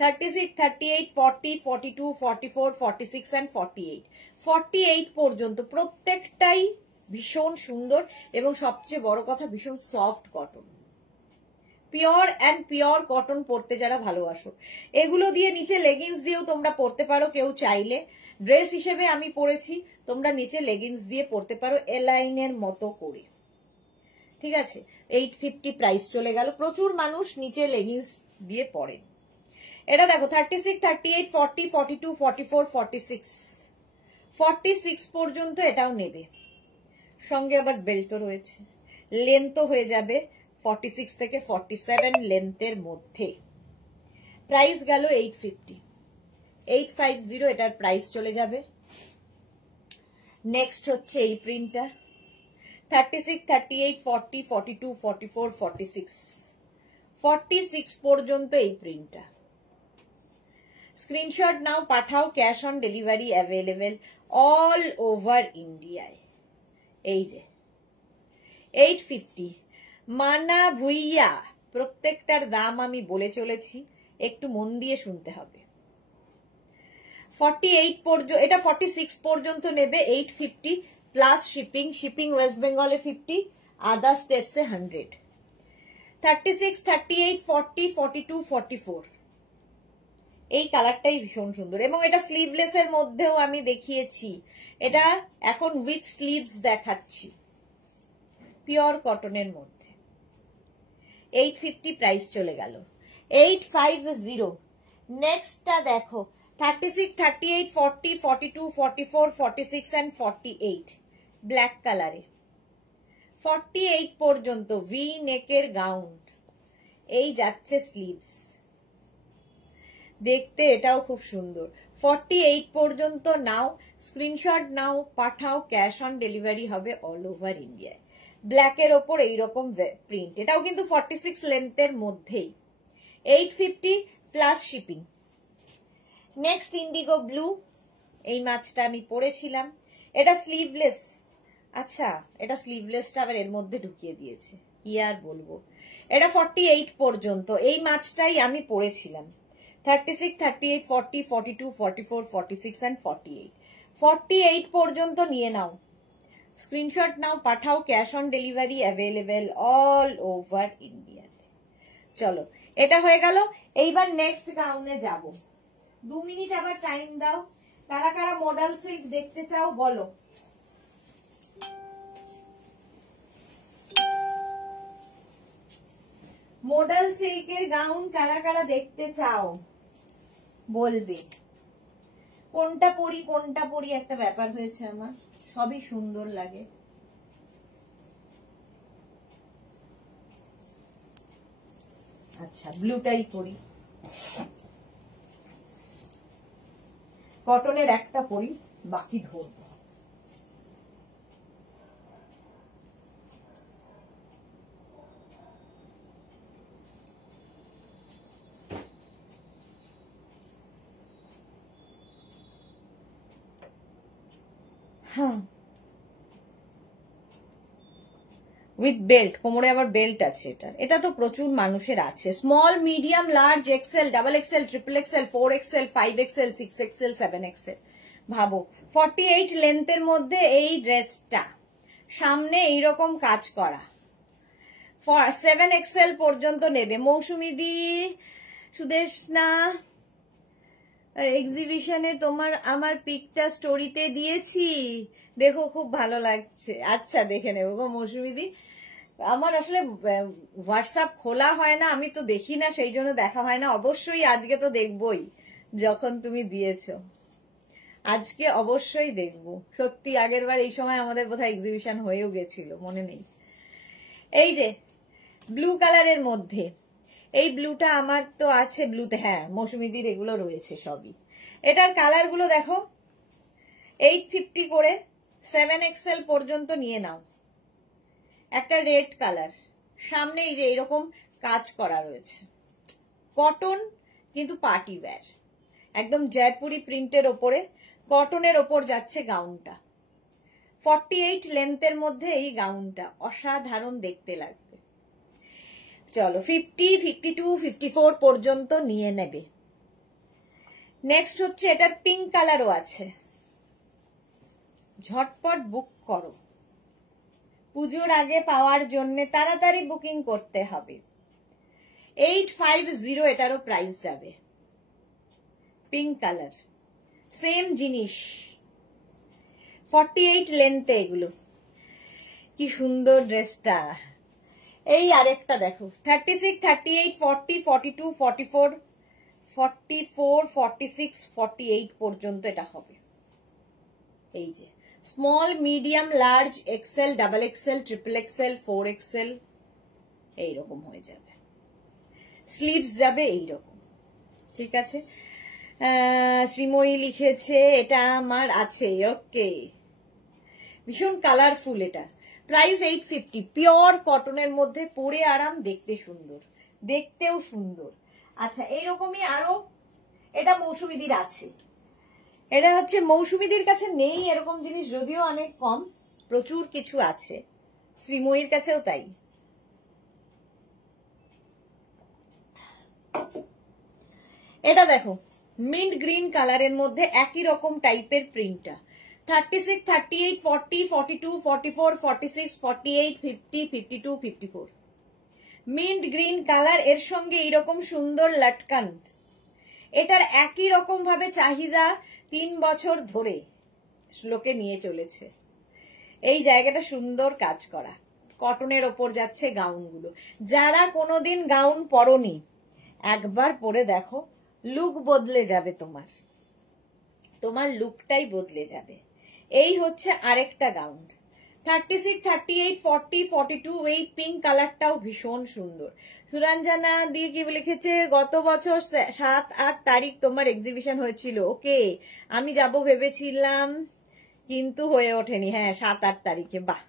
36, 38, 40, 42, 44, 46 and 48 48 পর্যন্ত প্রত্যেকটাই ভীষণ সুন্দর এবং সবচেয়ে বড় কথা ভীষণ soft cotton. Pure and pure cotton পরতে যারা ভালোবাসো, এগুলো দিয়ে নিচে লেগিংস দিয়েও তোমরা পরতে পারো। কেউ চাইলে ড্রেস হিসেবে আমি পরেছি, তোমরা নিচে লেগিংস দিয়ে পরতে পারো এলাইনের মতো করে। ঠিক আছে, 850 প্রাইস চলে গেল। প্রচুর মানুষ নিচে লেগিংস দিয়ে পরেন। এটা দেখো 36, 38, 40, 42, 44, 46 46 পর্যন্ত এটাও নেবে, সঙ্গে আবার বেল্টও রয়েছে। লেন্থও হয়ে যাবে 46 থেকে 47 লেন্থের মধ্যে। প্রাইস গেল 850, 850 এটার প্রাইস চলে যাবে। নেক্সট হচ্ছে এই প্রিন্টটা 36, 38, 40, 42, 44, 46 46 পর্যন্ত এই প্রিন্টটা। স্ক্রিনশট নাও, পাঠাও, cash on delivery available all over ইন্ডিয়ায়। এই যে 850 মানা ভুইয়া, প্রত্যেকটার দাম আমি বলে চলেছি, একটু মন দিয়ে শুনতে হবে। 48 পর্যন্ত, এটা 46 পর্যন্ত নেবে 850 প্লাস শিপিং। শিপিং ওয়েস্ট বেঙ্গলে 50, আদার স্টেটসে 100। 36, 38, 40, 42, 44 এই কালারটাই ভীষণ সুন্দর এবং এটা স্লিভলেস এর মধ্যেও আমি দেখিয়েছি। এটা এখন উইথ স্লিভস দেখাচ্ছি, পিওর কটনের মধ্যে। 850 প্রাইস চলে গেল। 850 নেক্সটটা দেখো 36, 38, 40, 42, 44, 46 and 48 ব্ল্যাক কালারে। 48 পর্যন্ত ভি নেকের গাউন, এই যাচ্ছে স্লিভস, দেখতে এটাও খুব সুন্দর। 48 পর্যন্ত নাও, স্ক্রিনশট নাও, পাঠাও, ক্যাশ অন ডেলিভারি হবে অল ওভার ইন্ডিয়ায়। ব্ল্যাকের ওপর এইরকম প্রিন্ট, এটাও কিন্তু 46 লেন্থের মধ্যেই। 850 plus shipping. Next indigo blue, এই মাছটা আমি পরেছিলাম, এটা স্লিভলেস। আচ্ছা, এটা স্লিভলেসটা আবার এর মধ্যে ঢুকিয়ে দিয়েছে, কি আর বলবো। এটা 48 পর্যন্ত এই মাছটাই আমি পরেছিলাম। 36, 38, 40, 42, 44, 46 and 48 48 পর্যন্ত নিয়ে নাও, স্ক্রিনশট নাও, পাঠাও, cash on delivery available all over ইন্ডিয়াতে। চলো, এটা হয়ে গেল। এইবার নেক্সট গাউনে যাব। 2 মিনিট আবার টাইম দাও। কারা কারা মডেল সিল্ক দেখতে চাও বলো। মডেল সিল্কের গাউন কারা কারা দেখতে চাও বলবে। কোনটা পরি একটা ব্যাপার হয়েছে আমার, সবই সুন্দর লাগে। আচ্ছা, ব্লুটাই পরি, কটনের একটা পরি, বাকি ধরব। হ্যাঁ, উইথ বেল্ট, কোমরে আবার বেল্ট আছে। এটা তো প্রচুর মানুষের আছে। Small, medium, large, XL, double XL, triple XL, 4 XL, 5 XL, 6 XL, 7 XL. ভাবো 48 লেন্থের মধ্যে এই ড্রেসটা, সামনে এইরকম কাজ করা, 7XL পর্যন্ত নেবে। মৌসুমি দি, সুদেশনা, এক্সিবিশনে তোমার আমার পিকটা স্টোরিতে দিয়েছি, দেখো খুব ভালো লাগছে। আচ্ছা দেখে নেবো গো মৌসুমি দি। আমার আসলে হোয়াটসঅ্যাপ খোলা হয় না, আমি তো দেখি না, সেই জন্য দেখা হয় না। অবশ্যই আজকে তো দেখবই, যখন তুমি দিয়েছো আজকে অবশ্যই দেখবো। সত্যি আগের বার এই সময় আমাদের বোধহয় এক্সিবিশন হয়েও গেছিল, মনে নেই। এই যে ব্লু কালারের মধ্যে, এই ব্লুটা আমার তো আছে ব্লুতে, হ্যাঁ মৌসুমিদির এগুলো রয়েছে সবই। এটার কালার গুলো দেখো, 850 করে 7XL পর্যন্ত নিয়ে নাও। একটা রেড কালার, সামনে এই যে এরকম কাজ করা রয়েছে, কটন কিন্তু পার্টি ওয়্যার, একদম জয়পুরি প্রিন্টের ওপরে কটনের ওপর যাচ্ছে গাউনটা। 48 লেন্থের মধ্যে এই গাউনটা অসাধারণ দেখতে লাগবে। চলো 50, 52, 54 পর্যন্ত নিয়ে নেবে। নেক্সট হচ্ছে এটার পিঙ্ক কালারও আছে, ঝটপট বুক করো, পুজোর আগে পাওয়ার জন্য তাড়াতাড়ি বুকিং করতে হবে। 850 এটারও প্রাইস যাবে। পিঙ্ক কালার, সেম জিনিস, 48 লেন্থে এগুলো। কি সুন্দর ড্রেসটা। এই আরেকটা দেখো, 36, 38, 40, 42, 44, 44, 46, 48 পর্যন্ত এটা হবে। এই যে small, medium, large, XL, double XL, triple XL, 4XL এইরকম হয়ে যাবে। স্লিভস যাবে এইরকম, ঠিক আছে। শ্রীময়ী লিখেছে এটা আমার আছে, ওকে। ভীষণ কালারফুল এটা, প্রাইস 850, পিওর কটনের মধ্যে, পরে আরাম, দেখতে সুন্দর, দেখতেও সুন্দর। আচ্ছা এইরকমই আরো, এটা মৌসুমিদির আছে। এটা হচ্ছে মৌসুমিদির কাছে নেই এরকম জিনিস, যদিও অনেক কম, প্রচুর কিছু আছে। শ্রীময়ীর কাছেও তাই। এটা দেখো, মিন্ট গ্রিন কালারের মধ্যে একই রকম টাইপের প্রিন্টটা। 36, 38, 40, 42, 44, 46, 48, 50, 52, 54। মিন্ট গ্রিন কালার, এর সঙ্গে এইরকম সুন্দর লটকান। এটার একই রকম ভাবে চাহিদা 3 বছর ধরে লোকে নিয়ে চলেছে। এই জায়গাটা সুন্দর কাজ করা, কটনের ওপর যাচ্ছে গাউনগুলো। যারা কোনোদিন গাউন পরনি, একবার পরে দেখো, লুক বদলে যাবে, তোমার লুকটাই বদলে যাবে। এই হচ্ছে আরেকটা গাউন, 36, 38, 40, 42, এই পিঙ্ক কালারটাও ভীষণ সুন্দর। সুরঞ্জনা দি কি লিখেছে, গত বছর 7-8 তারিখ তোমার এক্সিবিশন হয়েছিল, ওকে আমি যাব ভেবেছিলাম কিন্তু হয়ে ওঠেনি। হ্যাঁ 7-8 তারিখে, বাহ।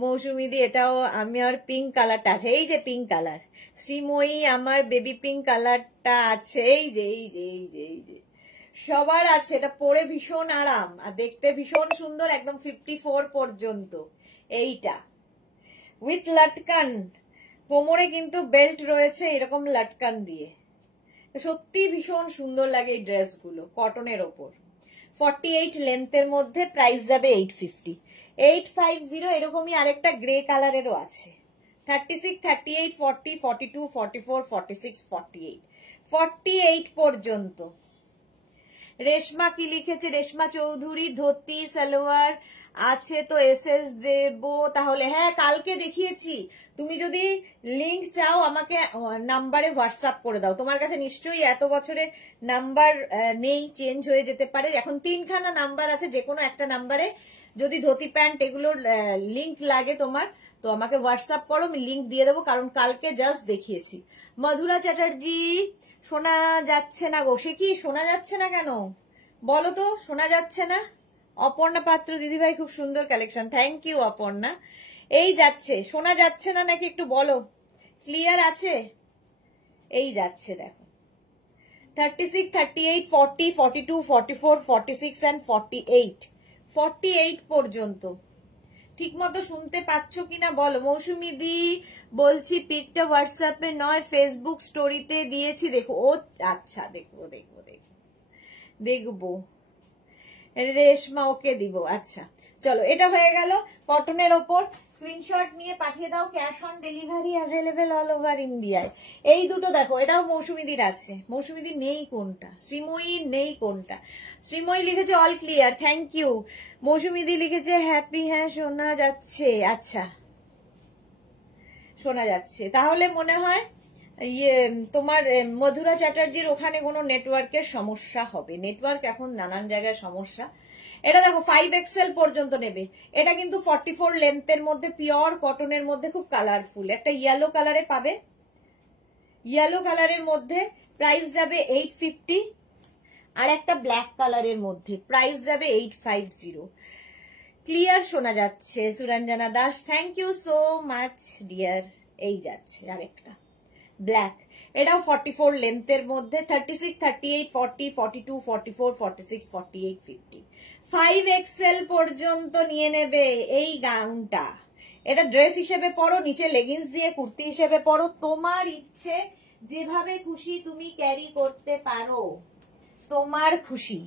মৌসুমি দি এটাও, আমি আর পিঙ্ক কালারটা আছে, এই যে পিঙ্ক কালার। শ্রীময়ী আমার বেবি পিঙ্ক কালারটা আছে, এই যে এই যে এই যে এই যে সবার আছে। এটা পরে ভীষণ আরাম আর দেখতে ভীষণ সুন্দর, একদম 54 পর্যন্ত। এইটা উইথ লটকান, কোমরে কিন্তু বেল্ট রয়েছে এরকম লটকান দিয়ে, সত্যি ভীষণ সুন্দর লাগে এই ড্রেসগুলো, কটনের ওপর। 48 লেন্থের মধ্যে, প্রাইস যাবে 850। 850 এরকমই আরেকটা গ্রে কালারেরও আছে, 36, 38, 40, 42, 44, 46, 48, 48 পর্যন্ত। রেশমা কি লিখেছে, রেশমা চৌধুরী, ধুতি সালোয়ার আছে তো এসএস দেব তাহলে? হ্যাঁ কালকে দেখিয়েছি, তুমি যদি লিংক চাও আমাকে নাম্বারে হোয়াটসঅ্যাপ করে দাও। তোমার কাছে নিশ্চয়ই এত বছরে নাম্বার নেই, চেঞ্জ হয়ে যেতে পারে। এখন 3খানা নাম্বার আছে, যে কোনো একটা নাম্বারে যদি ধুতি প্যান্ট এগুলোর লিংক লাগে তোমার, তো আমাকে হোয়াটসঅ্যাপ করো, আমি লিংক দিয়ে দেবো, কারণ কালকে জাস্ট দেখিয়েছি। মধুরা চ্যাটার্জি, শোনা যাচ্ছে না গো। সে কি শোনা যাচ্ছে না কেন বলো তো, শোনা যাচ্ছে না? অপর্ণা পাত্র দিদিভাই, খুব সুন্দর কালেকশন, থ্যাংক ইউ অপর্ণা। এই যাচ্ছে, শোনা যাচ্ছে না নাকি একটু বলো, ক্লিয়ার আছে? এই যাচ্ছে দেখো, 36, 38, 40, 42, 44, 46 and 48, 48 পর্যন্ত। ঠিক মতো শুনতে পাচ্ছ কিনা বলো। মৌসুমি দি বলছি পিকটা হোয়াটসঅ্যাপে নয় ফেসবুক স্টোরিতে দিয়েছি, দেখো। ও আচ্ছা, দেখবো দেখবো দেখবো দেখবো। রেশমা ওকে দিব। আচ্ছা চলো এটা হয়ে গেল কটনের ওপর। স্ক্রিনশট নিয়ে পাঠিয়ে দাও, cash on delivery available all over ইন্ডিয়ায়। এই দুটো দেখো, এটাও মৌসুমীদির আছে, মৌসুমীদির নেই কোনটা, শ্রীময়ীর নেই কোনটা। শ্রীময়ী লিখেছে অল ক্লিয়ার, থ্যাংক ইউ। মৌসুমীদি লিখেছে হ্যাপি, হ্যাঁ শোনা যাচ্ছে। আচ্ছা শোনা যাচ্ছে, তাহলে মনে হয় ইয়ে তোমার মধুরা চ্যাটার্জির ওখানে কোনো নেটওয়ার্কের সমস্যা হবে। নেটওয়ার্ক এখন নানান জায়গায় সমস্যা। এটা দেখো 5XL পর্যন্ত নেবে। এটা কিন্তু 44 লেন্থের মধ্যে, পিওর কটনের মধ্যে, খুব কালারফুল। একটা ইয়েলো কালারে পাবে, ইয়েলো কালারের মধ্যে প্রাইস যাবে 850, আর একটা ব্ল্যাক কালারের মধ্যে প্রাইস যাবে 850। ক্লিয়ার শোনা যাচ্ছে Suranjana Das, thank you so much dear. এই যাচ্ছে আরেকটা ব্ল্যাক, এটাও 44 লেন্থের মধ্যে, 36, 38, 40, 42, 44, 46, 48, 50। 5XL পর্যন্ত নিয়ে নেবে এই গাউনটা। এটা ড্রেস হিসেবে পরো, নিচে লেগিংস দিয়ে কুর্তি হিসেবে পরো, তোমার ইচ্ছে, যেভাবে খুশি তুমি ক্যারি করতে পারো, তোমার খুশি।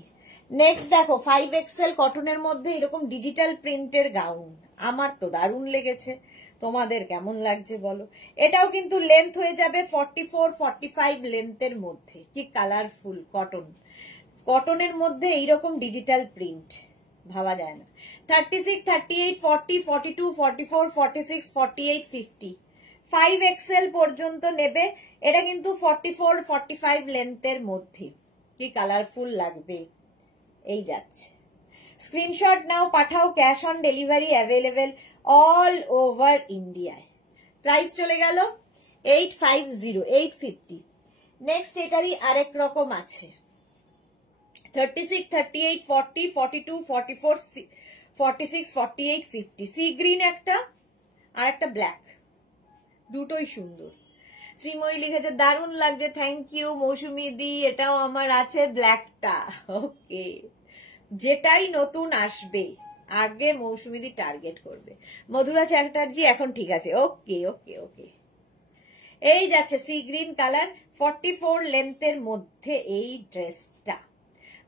নেক্সট দেখো 5XL কটনের মধ্যে এরকম ডিজিটাল প্রিন্টের গাউন, আমার তো দারুণ লেগেছে, তোমাদের কেমন লাগছে বলো। এটাও কিন্তু লেন্থ হয়ে যাবে 44, 45 লেন্থের মধ্যে। কি কালারফুল কটন, কটনের মধ্যে এইরকম ডিজিটাল প্রিন্ট ভাবা যায় না। 36, 38, 40, 42, 44, 46, 48, 50। 5XL পর্যন্ত নেবে। এটা কিন্তু 44, 45 লেন্থের মধ্যে। কি কালারফুল লাগবে। এই যাচ্ছে, স্ক্রিনশট নাও, পাঠাও, cash on delivery available all over ইন্ডিয়ায়। প্রাইস চলে গেল 850, 850। নেক্সট এটারই আরেক রকম আছে, 36, 38, 40, 42, 44, 46, 48, 50। সি গ্রিন একটা আর একটা ব্ল্যাক, দুটোই সুন্দর। শ্রীময়ী লিখেছে দারুণ লাগছে, থ্যাংক ইউ মৌসুমী দি, এটাও আমার আছে ব্ল্যাকটা। ওকে, যেটাই নতুন আসবে আগে মৌসুমী দি টার্গেট করবে। মধুরা চ্যাটার্জি এখন ঠিক আছে, ওকে ওকে ওকে। এই যাচ্ছে সি গ্রিন কালার, 44 লেন্থের মধ্যে এই ড্রেসটা।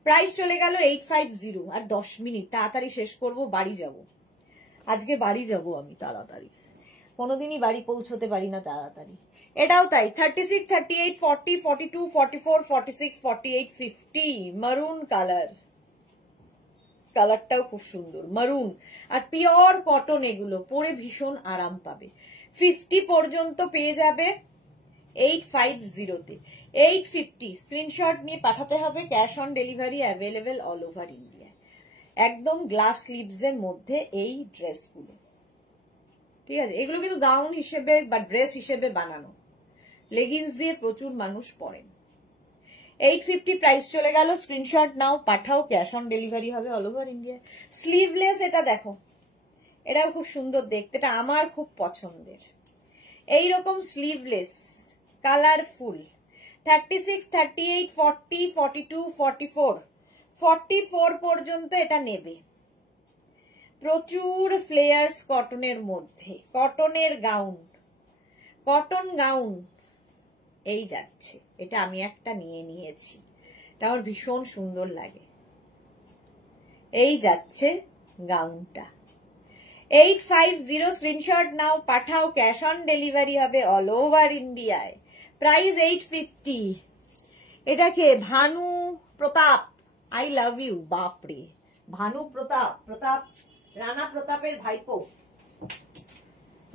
প্রাইস চলে গেল 850। আর 10 মিনিট, তাড়াতাড়ি শেষ করব, বাড়ি যাব। আজকে বাড়ি যাব আমি তাড়াতাড়ি, কোনোদিনই বাড়ি পৌঁছতে পারি না তাড়াতাড়ি। এটাও তাই, 36, 38, 40, 42, 44, 46, 48, 50। মারুন কালার, কালারটাও খুব সুন্দর, মারুন আর পিওর কটন, এগুলো পরে ভীষণ আরাম পাবে। 50 পর্যন্ত পেয়ে যাবে 850-তে। 850 স্ক্রিনশট নিয়ে পাঠাতে হবে, cash on delivery available all over India. একদম গ্লাস স্লিভস এর মধ্যে এই ড্রেসগুলো, ঠিক আছে। এগুলো কিন্তু গাউন হিসেবে বা ড্রেস হিসেবে বানানো, লেগিংস দিয়ে প্রচুর মানুষ পরেন। 850 প্রাইস চলে গেল, স্ক্রিনশট নাও, পাঠাও, ক্যাশ অন ডেলিভারি হবে অল ওভার ইন্ডিয়া। স্লিভলেস এটা দেখো, এটাও খুব সুন্দর দেখতে, এটা আমার খুব পছন্দের। এইরকম স্লিভলেস কালারফুল, 36, 38, 40, 42, 44, 44 পর্যন্ত এটা নেবে। প্রচুর ফ্লেয়ার্স কটনের মধ্যে, কটনের গাউন, কটন গাউন। এই যাচ্ছে, এটা আমি একটা নিয়ে নিয়েছি, এটা আমার ভীষণ সুন্দর লাগে। এই যাচ্ছে গাউনটা, 850 স্ক্রিনশট নাও, পাঠাও, ক্যাশ অন ডেলিভারি হবে অল ওভার ইন্ডিয়ায়। প্রাইস 850। এটাকে ভানু প্রতাপ, আই লাভ ইউ, বাপরে ভানু প্রতাপ, প্রতাপ রানা প্রতাপের ভাইপো,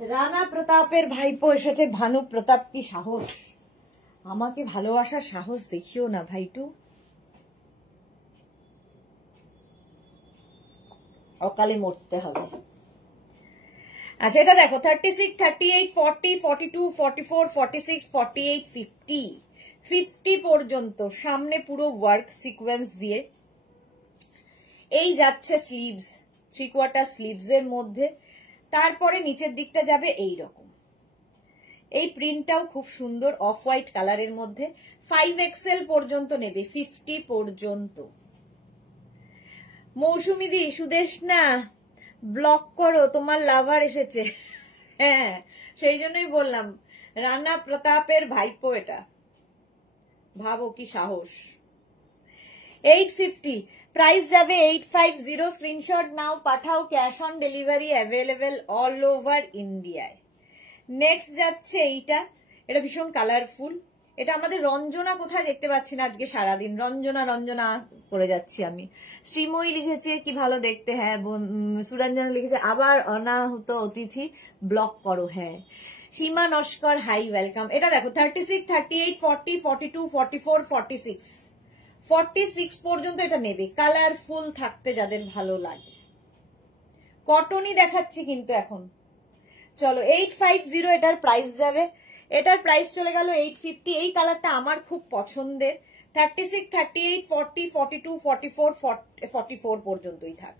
রানা প্রতাপের ভাইপো এসেছে। ভানু প্রতাপ, কি সাহস, আমাকে ভালোবাসার সাহস দেখিও না ভাইটু, অকালে মরতে হবে। আচ্ছা এটা দেখো, 36, 38, 40, 42, 44, 46, 48, 50। 50 পর্যন্ত, সামনে পুরো ওয়ার্ক সিকোয়েন্স দিয়ে। এই যাচ্ছে স্লিভস, 3/4 স্লিভস এর মধ্যে, তারপরে নিচের দিকটা যাবে এই রকম। এই প্রিন্টটাও খুব সুন্দর, অফ হোয়াইট কালারের মধ্যে। 5XL পর্যন্ত নেবে, 50 পর্যন্ত। মৌসুমী দি, সুদেশ না ব্লক করো, তোমার লাভার এসেছে। হ্যাঁ সেই জন্যই বললাম, রানা প্রতাপের ভাইপো এটা, ভাবো কি সাহস। 850 প্রাইস যাবে 850। স্ক্রিনশট নাও, পাঠাও, cash on delivery available all over ইন্ডিয়ায়। নেক্সট যাচ্ছে এইটা, এটা ভীষণ কালারফুল। এটা আমাদের রঞ্জনা কোথায় দেখতে পাচ্ছি না আজকে সারাদিন, রঞ্জনা রঞ্জনা করে যাচ্ছি আমি। শ্রীময়ী লিখেছে কি ভালো দেখতে, হ্যাঁ। সুরঞ্জনা লিখেছে আবার অনাহুত অতিথি ব্লক করো, হ্যাঁ। সীমা নস্কর হাই ওয়েলকাম। এটা দেখো 36, 38, 40, 42, 44, 46, 46 পর্যন্ত এটা নেবে। কালারফুল থাকতে যাদের ভালো লাগে, কটনই দেখাচ্ছি কিন্তু এখন। চলো 850 এটার প্রাইস যাবে। এটার প্রাইস চলে গেল 850। এই কালারটা আমার খুব পছন্দের। 36, 38, 40, 42, 44, 44 পর্যন্তই থাক।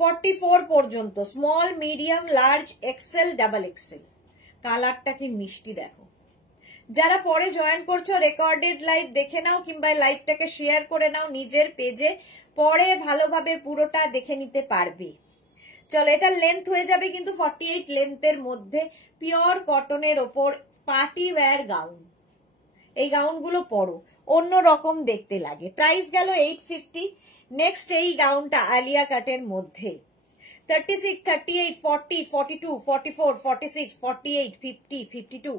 44 পর্যন্ত small, medium, large, XL, double XL. কালারটা কি মিষ্টি দেখো। যারা পরে জয়েন করছো রেকর্ডেড লাইভ দেখে নাও, কিংবা লাইভটাকে শেয়ার করে নাও নিজের পেজে, পরে ভালোভাবে পুরোটা দেখে নিতে পারবে। চলো এটার লেন্থ হয়ে যাবে কিন্তু 48 লেন্থের মধ্যে, পিওর কটনের ওপর পার্টি ওয়্যার গাউন। এই গাউনগুলো পরো, অন্য রকম দেখতে লাগে। প্রাইস গেল 850। নেক্সট এই গাউনটা আলিয়া কাটের মধ্যে 36, 38, 40, 42, 44, 46, 48, 50, 52।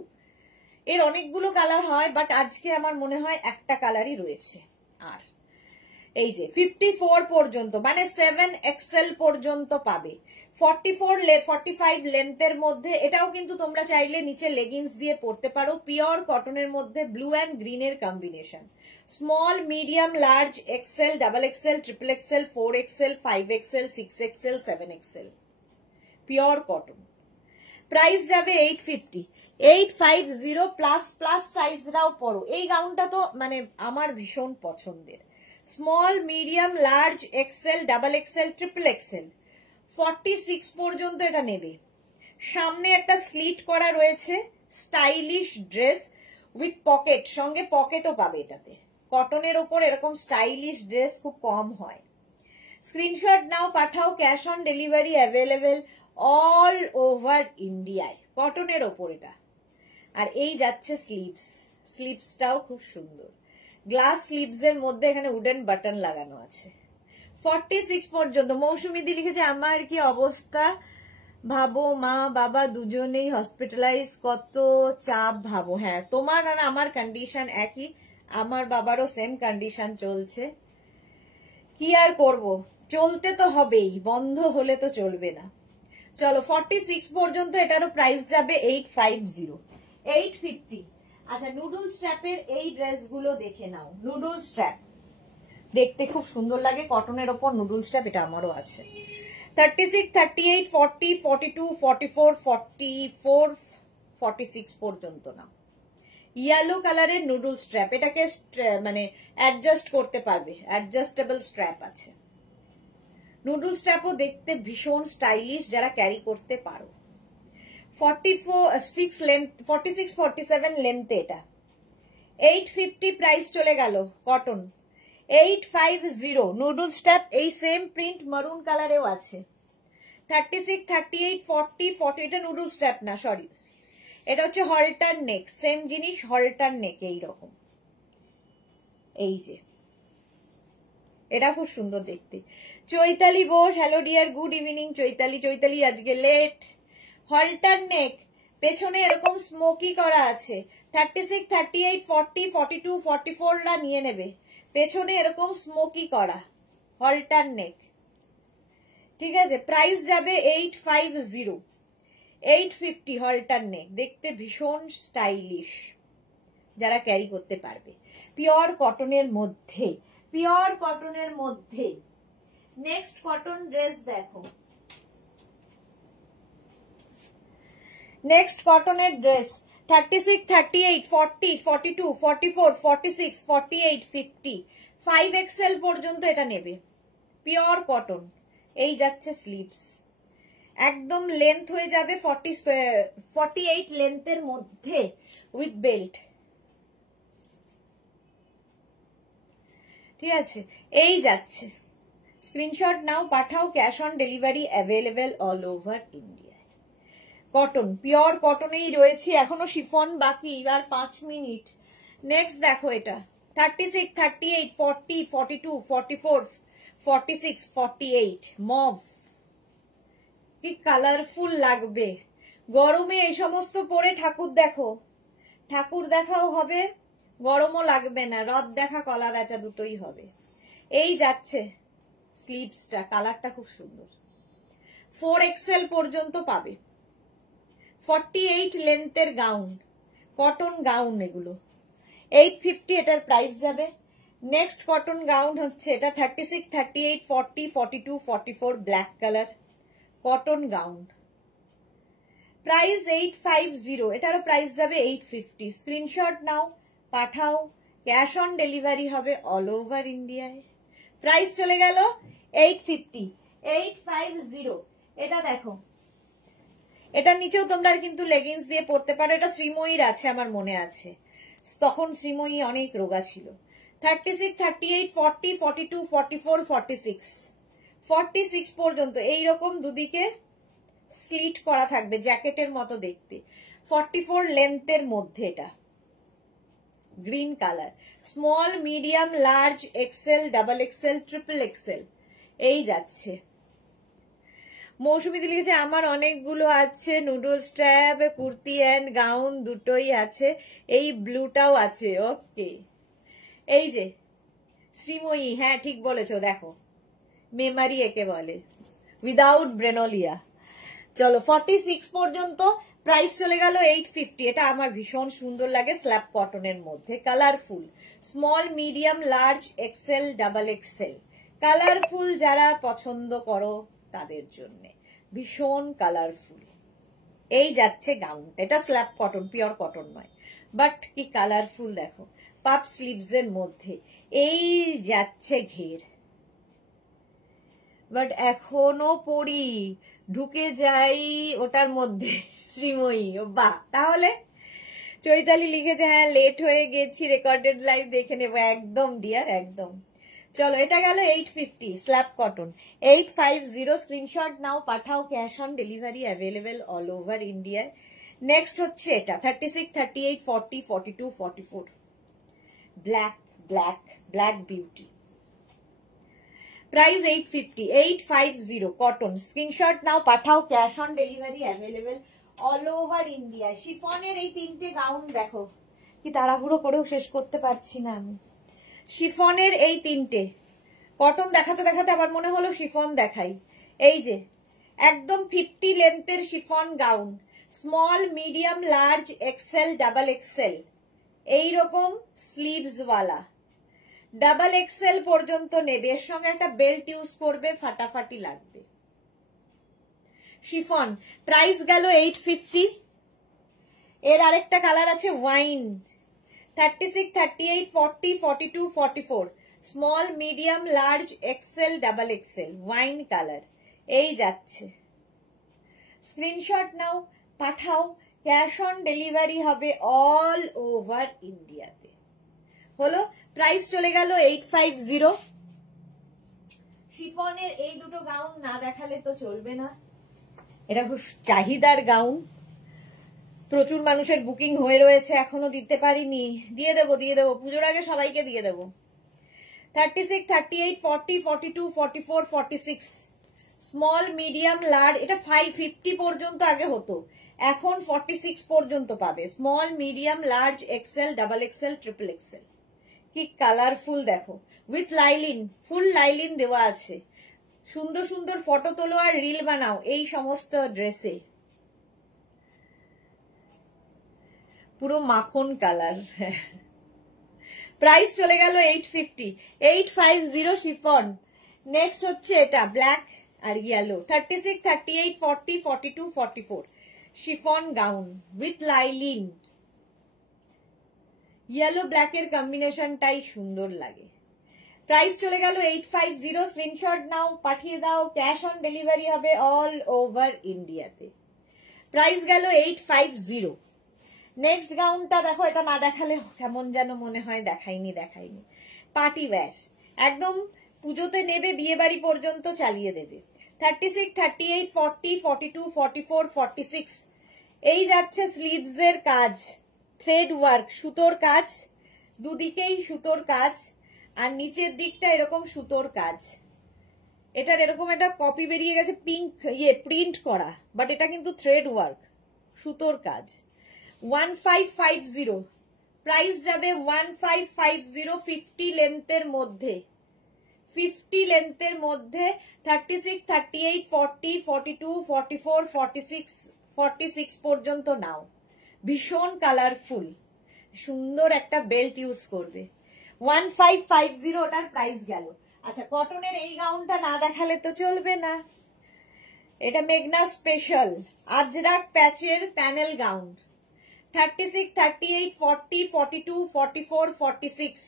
এর অনেকগুলো কালার হয়, বাট আজকে আমার মনে হয় একটা কালারই রয়েছে। আর এই যে 54 পর্যন্ত, মানে 7 এক্সেল পর্যন্ত পাবে। 45 লেন্থের মধ্যে। এটাও কিন্তু তোমরা চাইলে নিচে লেগিংস দিয়ে পরতে পারো। পিওর কটনের মধ্যে ব্লু অ্যান্ড গ্রিনের combination. Small, medium, large, XL, double XL, triple XL, 4 XL, 5 XL, 6 XL, 7 XL. Pure cotton. Price যাবে 850। 850 প্লাস প্লাস সাইজরাও পরো। এই গাউনটা তো মানে আমার ভীষণ পছন্দের। Small, medium, large, XL, double XL, triple XL, 46 পর্যন্ত এটা নেবে। সামনে একটা স্লিট করা রয়েছে, স্টাইলিশ ড্রেস উইথ পকেট, সঙ্গে পকেটও পাবে এটাতে। কটনের ওপর এরকম স্টাইলিশ ড্রেস খুব কম হয়। স্ক্রিনশট নাও, পাঠাও, cash on delivery available all over ইন্ডিয়ায়। কটনের ওপর এটা। আর এই যাচ্ছে স্লিভস, স্লিভসটাও খুব সুন্দর। গ্লাস স্লিভস এর মধ্যে এখানে উডেন বাটন লাগানো আছে। 46 পর্যন্ত। মৌসুমীদি লিখেছে আমার কি অবস্থা ভাবো, মা বাবা দুজনেই হসপিটালাইজ, কত চাপ ভাবো। হ্যাঁ, তোমার আর আমার কন্ডিশন একই, আমার বাবারও সেম কন্ডিশন চলছে। কি আর করব, চলতে তো হবেই, বন্ধ হলে তো চলবে না। চলো 46 পর্যন্ত এটারও প্রাইস যাবে 850। 850। আচ্ছা, নুডল স্ট্র্যাপের এই ড্রেসগুলো দেখে নাও। নুডল স্ট্র্যাপ দেখতে খুব সুন্দর লাগে, কটনের ওপর নুডল স্ট্র্যাপ, এটা আমারও আছে। 36, 38, 40, 42, 44, 44, 46 পর্যন্ত না। ইয়েলো কালারের নুডল স্ট্র্যাপ, এটাকে মানে অ্যাডজাস্ট করতে পারবে, অ্যাডজাস্টেবল স্ট্র্যাপ আছে। নুডল স্ট্র্যাপও দেখতে ভীষণ স্টাইলিশ, যারা ক্যারি করতে পারো। 46 লেন্থ, 46, 47 লেন্থে এটা। 850 প্রাইস চলে গেল। Cotton 850 noodle strap. এই সেম প্রিন্ট মারুন কালারেও আছে। 36, 38, 40, 40 এটা নুডল স্ট্র্যাপ না, সরি, এটা হচ্ছে হলটার নেক। সেম জিনিস, হলটার নেক এইরকম। এই যে এটা খুব সুন্দর দেখতে। Chaitali Bose, hello dear, good evening. Chaitali, Chaitali আজকে লেট। হলটার নেক, পেছনে এরকম স্মোকি করা আছে। 36, 38, 40, 42, 44 রা নিয়ে নেবে। পেছনে এরকম স্মোকি করা, হলটার নেক। ঠিক আছে, প্রাইস যাবে 850। 850 হলটার নেক, দেখতে ভীষণ স্টাইলিশ, যারা ক্যারি করতে পারবে। পিওর কটনের মধ্যে, পিওর কটনের মধ্যে। নেক্সট কটন ড্রেস দেখো। নেক্সট কটনের ড্রেস 36, 38, 40, 42, 44, 46, 48, 50, 5 এক্সেল পর্যন্ত এটা নেবে। Pure cotton. এই যাচ্ছে স্লিভস, একদম লেন্থ হয়ে যাবে 48 লেন্থের মধ্যে উইথ বেল্ট। ঠিক আছে, এই যাচ্ছে। স্ক্রিনশট নাও, পাঠাও, cash on delivery available all over ইন্ডিয়ায়। কটন, পিওর কটনেই রয়েছে, এখনো শিফন বাকি, আর 5 মিনিট। নেক্সট দেখো এটা 36, 38, 40, 42, 44, 46, 48 মভ, কি কালারফুল লাগবে গরমে এই সমস্ত পরে। ঠাকুর দেখো, ঠাকুর দেখাও হবে, গরমও লাগবে না, রথ দেখা কলা বেচা দুটোই হবে। এই যাচ্ছে স্লিভসটা, কালারটা খুব সুন্দর। 4XL পর্যন্ত পাবে। 48 লেন্থের গাউন, কটন গাউন এগুলো। 850 এটার প্রাইস যাবে। নেক্সট কটন গাউন হচ্ছে এটা 36, 38, 40, 42, 44 black colour cotton gown. Price 850, এটারও প্রাইস যাবে 850। স্ক্রিনশট নাও, পাঠাও, ক্যাশ অন ডেলিভারি হবে অল ওভার ইন্ডিয়ায়। প্রাইস চলে গেল 850, 850। এটা দেখো, এটার নিচেও তোমরা কিন্তু লেগিংস দিয়ে পরতে পারো। এটা শ্রীময়ীর আছে আমার মনে আছে, তখন শ্রীময়ী অনেক রোগা ছিল। 36, 38, 40, 42, 44, 46, 46 পর্যন্ত এইরকম দুদিকে স্লিট করা থাকবে, জ্যাকেটের মতো দেখতে। 44 লেন্থের মধ্যে এটা green colour. Small, medium, large, XL, double XL, triple XL এই যাচ্ছে। মৌসুমী লিখেছে আমার অনেকগুলো আছে, noodles tab, kurti and gown দুটোই আছে, এই ব্লুটাও আছে। ওকে, এই যে শ্রীময়ী, হ্যাঁ ঠিক বলেছো, দেখো মেমারি একে বলে, উইদাউট ব্রেনোলিয়া। চলো 46 পর্যন্ত প্রাইস চলে গেল 850। এটা আমার ভীষণ সুন্দর লাগে, স্ল্যাব কটনের মধ্যে, colourful. Small, medium, large, XL, double XL, colourful যারা পছন্দ করো তাদের জন্য ভীষণ কালারফুল। এই যাচ্ছে গাউন, এটা স্ল্যাব কটন, পিওর কটন নয়, বাট কি কালারফুল দেখো, পাপ স্লিভস এর মধ্যে। এই যাচ্ছে ঘের, বাট এখনো পরি, ঢুকে যাই ওটার মধ্যে। শ্রীময়ী, ও বাহ, তাহলে চৈতালি লিখেছে হ্যাঁ লেট হয়ে গেছি, রেকর্ডেড লাইভ দেখে নেবো। একদম ডিয়ার, একদম। চলো এটা গেল 850 স্ল্যাব কটন। 850 স্ক্রিনশট নাও, পাঠাও, cash on delivery available all over ইন্ডিয়ায়। নেক্সট হচ্ছে এটা 36, 38, 40, 42, 44 black, black, black beauty. Price 850, 850 cotton. Screenshot নাও, পাঠাও, cash on delivery available all over India. শিফনের এই তিনটে গাউন দেখো, কি তাড়াহুড়ো করেও শেষ করতে পারছি না আমি। শিফনের এই তিনটে, কটন দেখাতে দেখাতে আবার মনে হলো শিফন দেখাই। এই যে একদম 50 লেন্থের chiffon gown, small, medium, large, XL, double XL, এইরকম স্লিভস ওয়ালা, ডাবল এক্সেল পর্যন্ত নেবে। এর সঙ্গে একটা বেল্ট ইউজ করবে, ফাটাফাটি লাগবে। শিফন, প্রাইস গেল 850। এর আরেকটা কালার আছে wine, 36, 38, 40, 42, 44 small, medium, large, XL, double XL, wine colour. এই যাচ্ছে, স্ক্রিনশট নাও, পাঠাও, ক্যাশ অন ডেলিভারি হবে অল ওভার ইন্ডিয়াতে। হলো, প্রাইস চলে গেল 850। শিফনের এই দুটো গাউন না দেখালে তো চলবে না, এটা খুব চাহিদার গাউন, প্রচুর মানুষের বুকিং হয়ে রয়েছে, এখনো দিতে পারিনি। দিয়ে দেবো, দিয়ে দেবো, পুজোর আগে সবাইকে দিয়ে দেবো। 36, 38, 40, 42, 44, 46 স্মল, মিডিয়াম, লার্জ। এটা 550 পর্যন্ত আগে হতো, এখন 46 পর্যন্ত পাবে। Small, medium, large, XL, double XL, triple XL. কি কালারফুল দেখো, উইথ লাইলিন, ফুল লাইলিন দেওয়া আছে। সুন্দর সুন্দর ফটো তোলো আর রিল বানাও এই সমস্ত ড্রেসে, পুরো মাখন কালার। প্রাইস চলে গেল 850, 850 শিফন। নেক্সট হচ্ছে এটা ব্ল্যাক আর yellow, 36, 38, 40, 42, 44 chiffon gown with lining. Yellow ব্ল্যাকের কম্বিনেশনটাই সুন্দর লাগে। প্রাইস চলে গেল 850। স্ক্রিনশট নাও, পাঠিয়ে দাও, ক্যাশ অন ডেলিভারি হবে অল ওভার ইন্ডিয়াতে। প্রাইস গেল 850। নেক্সট গাউনটা দেখো, এটা না দেখালে কেমন যেন মনে হয় দেখাইনি। পার্টি ওয়্যার, একদম পুজোতে নেবে, বিয়ে বাড়ি পর্যন্ত চালিয়ে দেবে। 36, 38, 40, 42, 44, 46 এই যাচ্ছে স্লিভস এর কাজ, থ্রেড ওয়ার্ক, সুতোর কাজ, দুদিকেই সুতোর কাজ, আর নিচের দিকটা এরকম সুতোর কাজ। এটার এরকম একটা কপি বেরিয়ে গেছে, পিঙ্ক প্রিন্ট করা, বাট এটা কিন্তু থ্রেড ওয়ার্ক, সুতোর কাজ। 1550, প্রাইস যাবে 1550, 50 লেন্থের মধ্যে, 50 লেন্থের মধ্যে, 36, 38, 40, 42, 44, 46, 46 পর্যন্ত নাও। ভীষণ কালারফুল, সুন্দর একটা বেল্ট ইউজ করবে। 1550 ওটার প্রাইস গেল। আচ্ছা, কটনের এই গাউনটা না দেখালে তো চলবে না। এটা মেঘনা স্পেশাল আজরাক প্যাচের প্যানেল গাউন। 36, 38, 40, 42, 44, 46,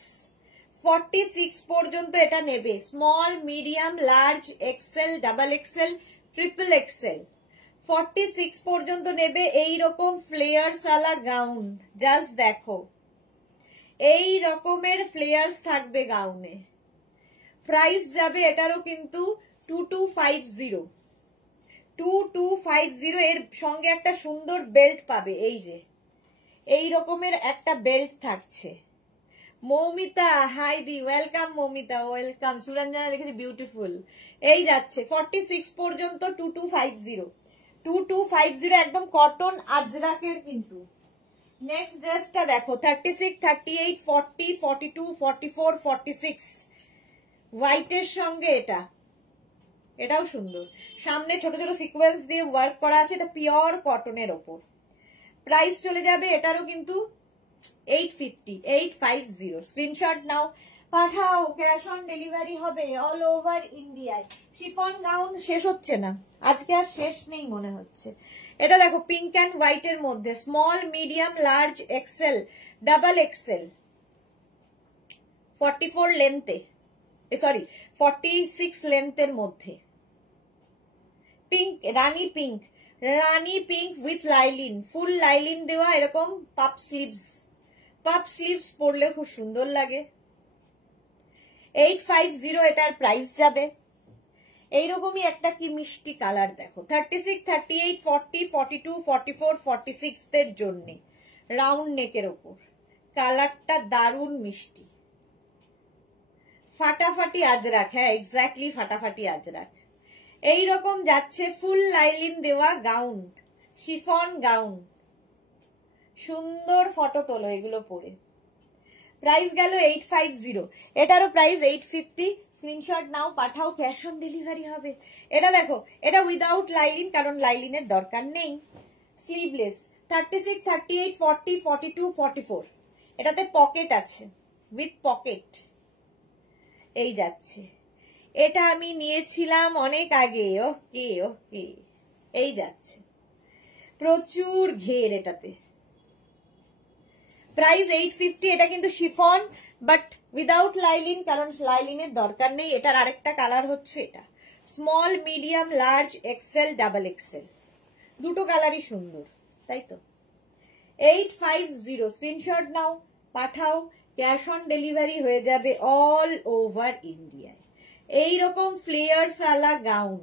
46 পর্যন্ত এটা নেবে। Small, medium, large, XL, double XL, triple XL, 46 পর্যন্ত নেবে। এই রকম ফ্লেয়ার্স আলা গাউন, জাস্ট দেখো, এই রকমের ফ্লেয়ার্স থাকবে গাউনে। প্রাইস যাবে এটারও কিন্তু 2250, 2250। এর সঙ্গে একটা সুন্দর বেল্ট পাবে, এই যে এই রকমের একটা বেল্ট থাকছে। মৌমিতা, হাই দি, ওয়েলকাম মৌমিতা, ওয়েলকাম। সুরঞ্জনা লিখেছে বিউটিফুল। এই যাচ্ছে 46 পর্যন্ত 2250, 2250, একদম কটন আজরাকের কিন্তু। নেক্সট ড্রেসটা দেখো, 36, 38, 40, 42, 44, 46, হোয়াইটের সঙ্গে এটা, এটাও সুন্দর। সামনে ছোট ছোট সিকোয়েন্স দিয়ে ওয়ার্ক করা আছে, এটা পিওর কটনের ওপর। প্রাইস চলে যাবে এটারও কিন্তু 850, 850। স্ক্রিনশট নাও, পাঠাও, ক্যাশ অন ডেলিভারি হবে অল ওভার ইন্ডিয়ায়। শিফন গাউন শেষ হচ্ছে না আজকে, আর শেষ নেই মনে হচ্ছে। এটা দেখো পিঙ্ক অ্যান্ড হোয়াইটের মধ্যে, small, medium, large, XL, double XL, 44 লেন্থে, সরি 46 লেন্থের মধ্যে। Pink, rani pink, rani pink with lining, full lining দেওয়া, এরকম পাপ স্লিভস, পাপ স্লিভস পরলে খুব সুন্দর লাগে। 850 এটার প্রাইস যাবে। এইরকমই একটা কি মিষ্টি কালার দেখো, 36, 38, 40, 42, 44, 46 এর জন্য রাউন্ড নেকের ওপর। কালারটা দারুণ মিষ্টি, ফাটাফাটি আজরাক। হ্যাঁ এক্স্যাক্টলি ফাটাফাটি আজরাক। এইরকম যাচ্ছে ফুল লাইলিন দেওয়া গাউন, শিফন গাউন। সুন্দর ফটো তোলো এগুলো পরে। প্রাইস গেল 850, এটারও প্রাইস 850। স্ক্রিনশট নাও, পাঠাও, ক্যাশ অন ডেলিভারি হবে। এটা দেখো, এটা উইদাউট লাইলিন, কারণ লাইলিনের দরকার নেই। স্লিভলেস, 36, 38, 40, 42, 44, এটাতে পকেট আছে, উইথ পকেট। এই যাচ্ছে, এটা আমি নিয়েছিলাম অনেক আগে। ওকে ওকে, এই যাচ্ছে, প্রচুর ঘের এটাতে। প্রাইস 850। এটা কিন্তু শিফন বাট উইদাউট লাইলিন, কারণ লাইলিনের দরকার নেই। এটার আরেকটা কালার হচ্ছে এটা, small, medium, large, XL, double XL, দুটো কালারই সুন্দর, তাই তো। 850, স্ক্রিনশট নাও, পাঠাও, ক্যাশ অন ডেলিভারি হয়ে যাবে অল ওভার ইন্ডিয়ায়। এইরকম ফ্লেয়ার্স আলা গাউন,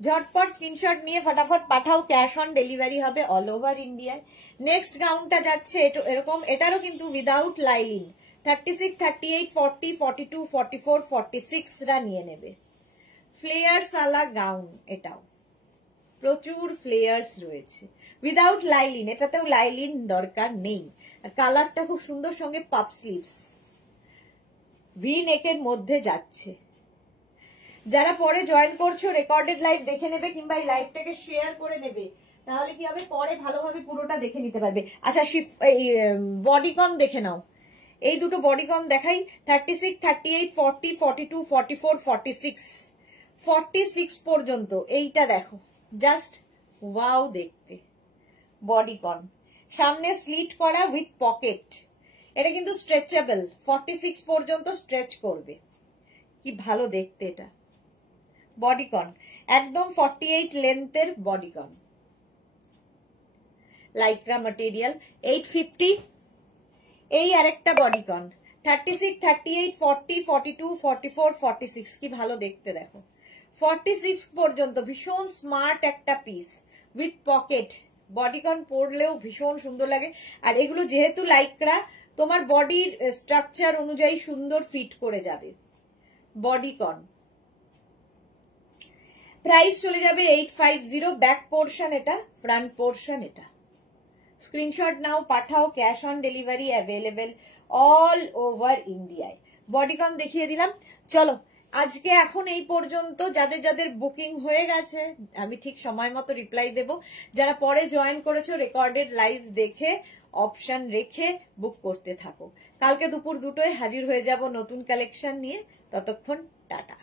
ঝটপট স্ক্রিনশট নিয়ে ফটাফট পাঠাও, ক্যাশ অন ডেলিভারি হবে অল ওভার ইন্ডিয়ায়। নেক্সট গাউনটা যাচ্ছে এরকম, এটারও কিন্তু উইদাউট লাইলিন। 36, 38, 40, 42, 44, 46 রা নিয়ে নেবে। ফ্লেয়ার্স আলা গাউন, এটাও প্রচুর ফ্লেয়ার্স রয়েছে, উইদাউট লাইলিন। এটাতেও লাইলিন দরকার নেই। আর কালারটা খুব সুন্দর, সঙ্গে পাপ স্লিভস, ভি নেকের মধ্যে যাচ্ছে। যারা পরে জয়েন করছো রেকর্ডেড লাইভ দেখে নেবে, কিংবা এই লাইভটাকে শেয়ার করে নেবে, তাহলে কি হবে, পরে ভালোভাবে পুরোটা দেখে নিতে পারবে। আচ্ছা, বডিকন দেখে নাও, এই দুটো বডিকন দেখাই। 36, 38, 40, 42, 44, 46, 46 পর্যন্ত। এইটা দেখো, জাস্ট ওয়াও দেখতে। বডিকন, সামনে স্লিট করা উইথ পকেট। এটা কিন্তু স্ট্রেচেবল, 46 পর্যন্ত স্ট্রেচ করবে। কি ভালো দেখতে এটা। বডিকন একদম 48 লেন্থের বডিকন, লাইক্রা ম্যাটেরিয়াল। 850। এই আরেকটা বডিকন, 36, 38, 40, 42, 44, 46, কি ভালো দেখতে দেখো। 46 পর্যন্ত ভীষণ স্মার্ট একটা পিস উইথ পকেট। বডিকন পরলেও ভীষণ সুন্দর লাগে। আর এগুলো যেহেতু লাইক্রা, তোমার বডির স্ট্রাকচার অনুযায়ী সুন্দর ফিট করে যাবে। বডিকন প্রাইস চলে যাবে 850। ব্যাক পোর্শন এটা, ফ্রন্ট পোর্শন এটা। স্ক্রিনশট নাও, পাঠাও। Cash on delivery available all over ইন্ডিয়ায়। বডিকন দেখিয়ে দিলাম। চলো আজকে এখন এই পর্যন্ত। যাদের যাদের বুকিং হয়ে গেছে আমি ঠিক সময় মতো রিপ্লাই দেব। যারা পরে জয়েন করেছো রেকর্ডেড লাইভ দেখে অপশন রেখে বুক করতে থাকো। কালকে দুপুর 2টোয় হাজির হয়ে যাব নতুন কালেকশন নিয়ে। ততক্ষণ টাটা।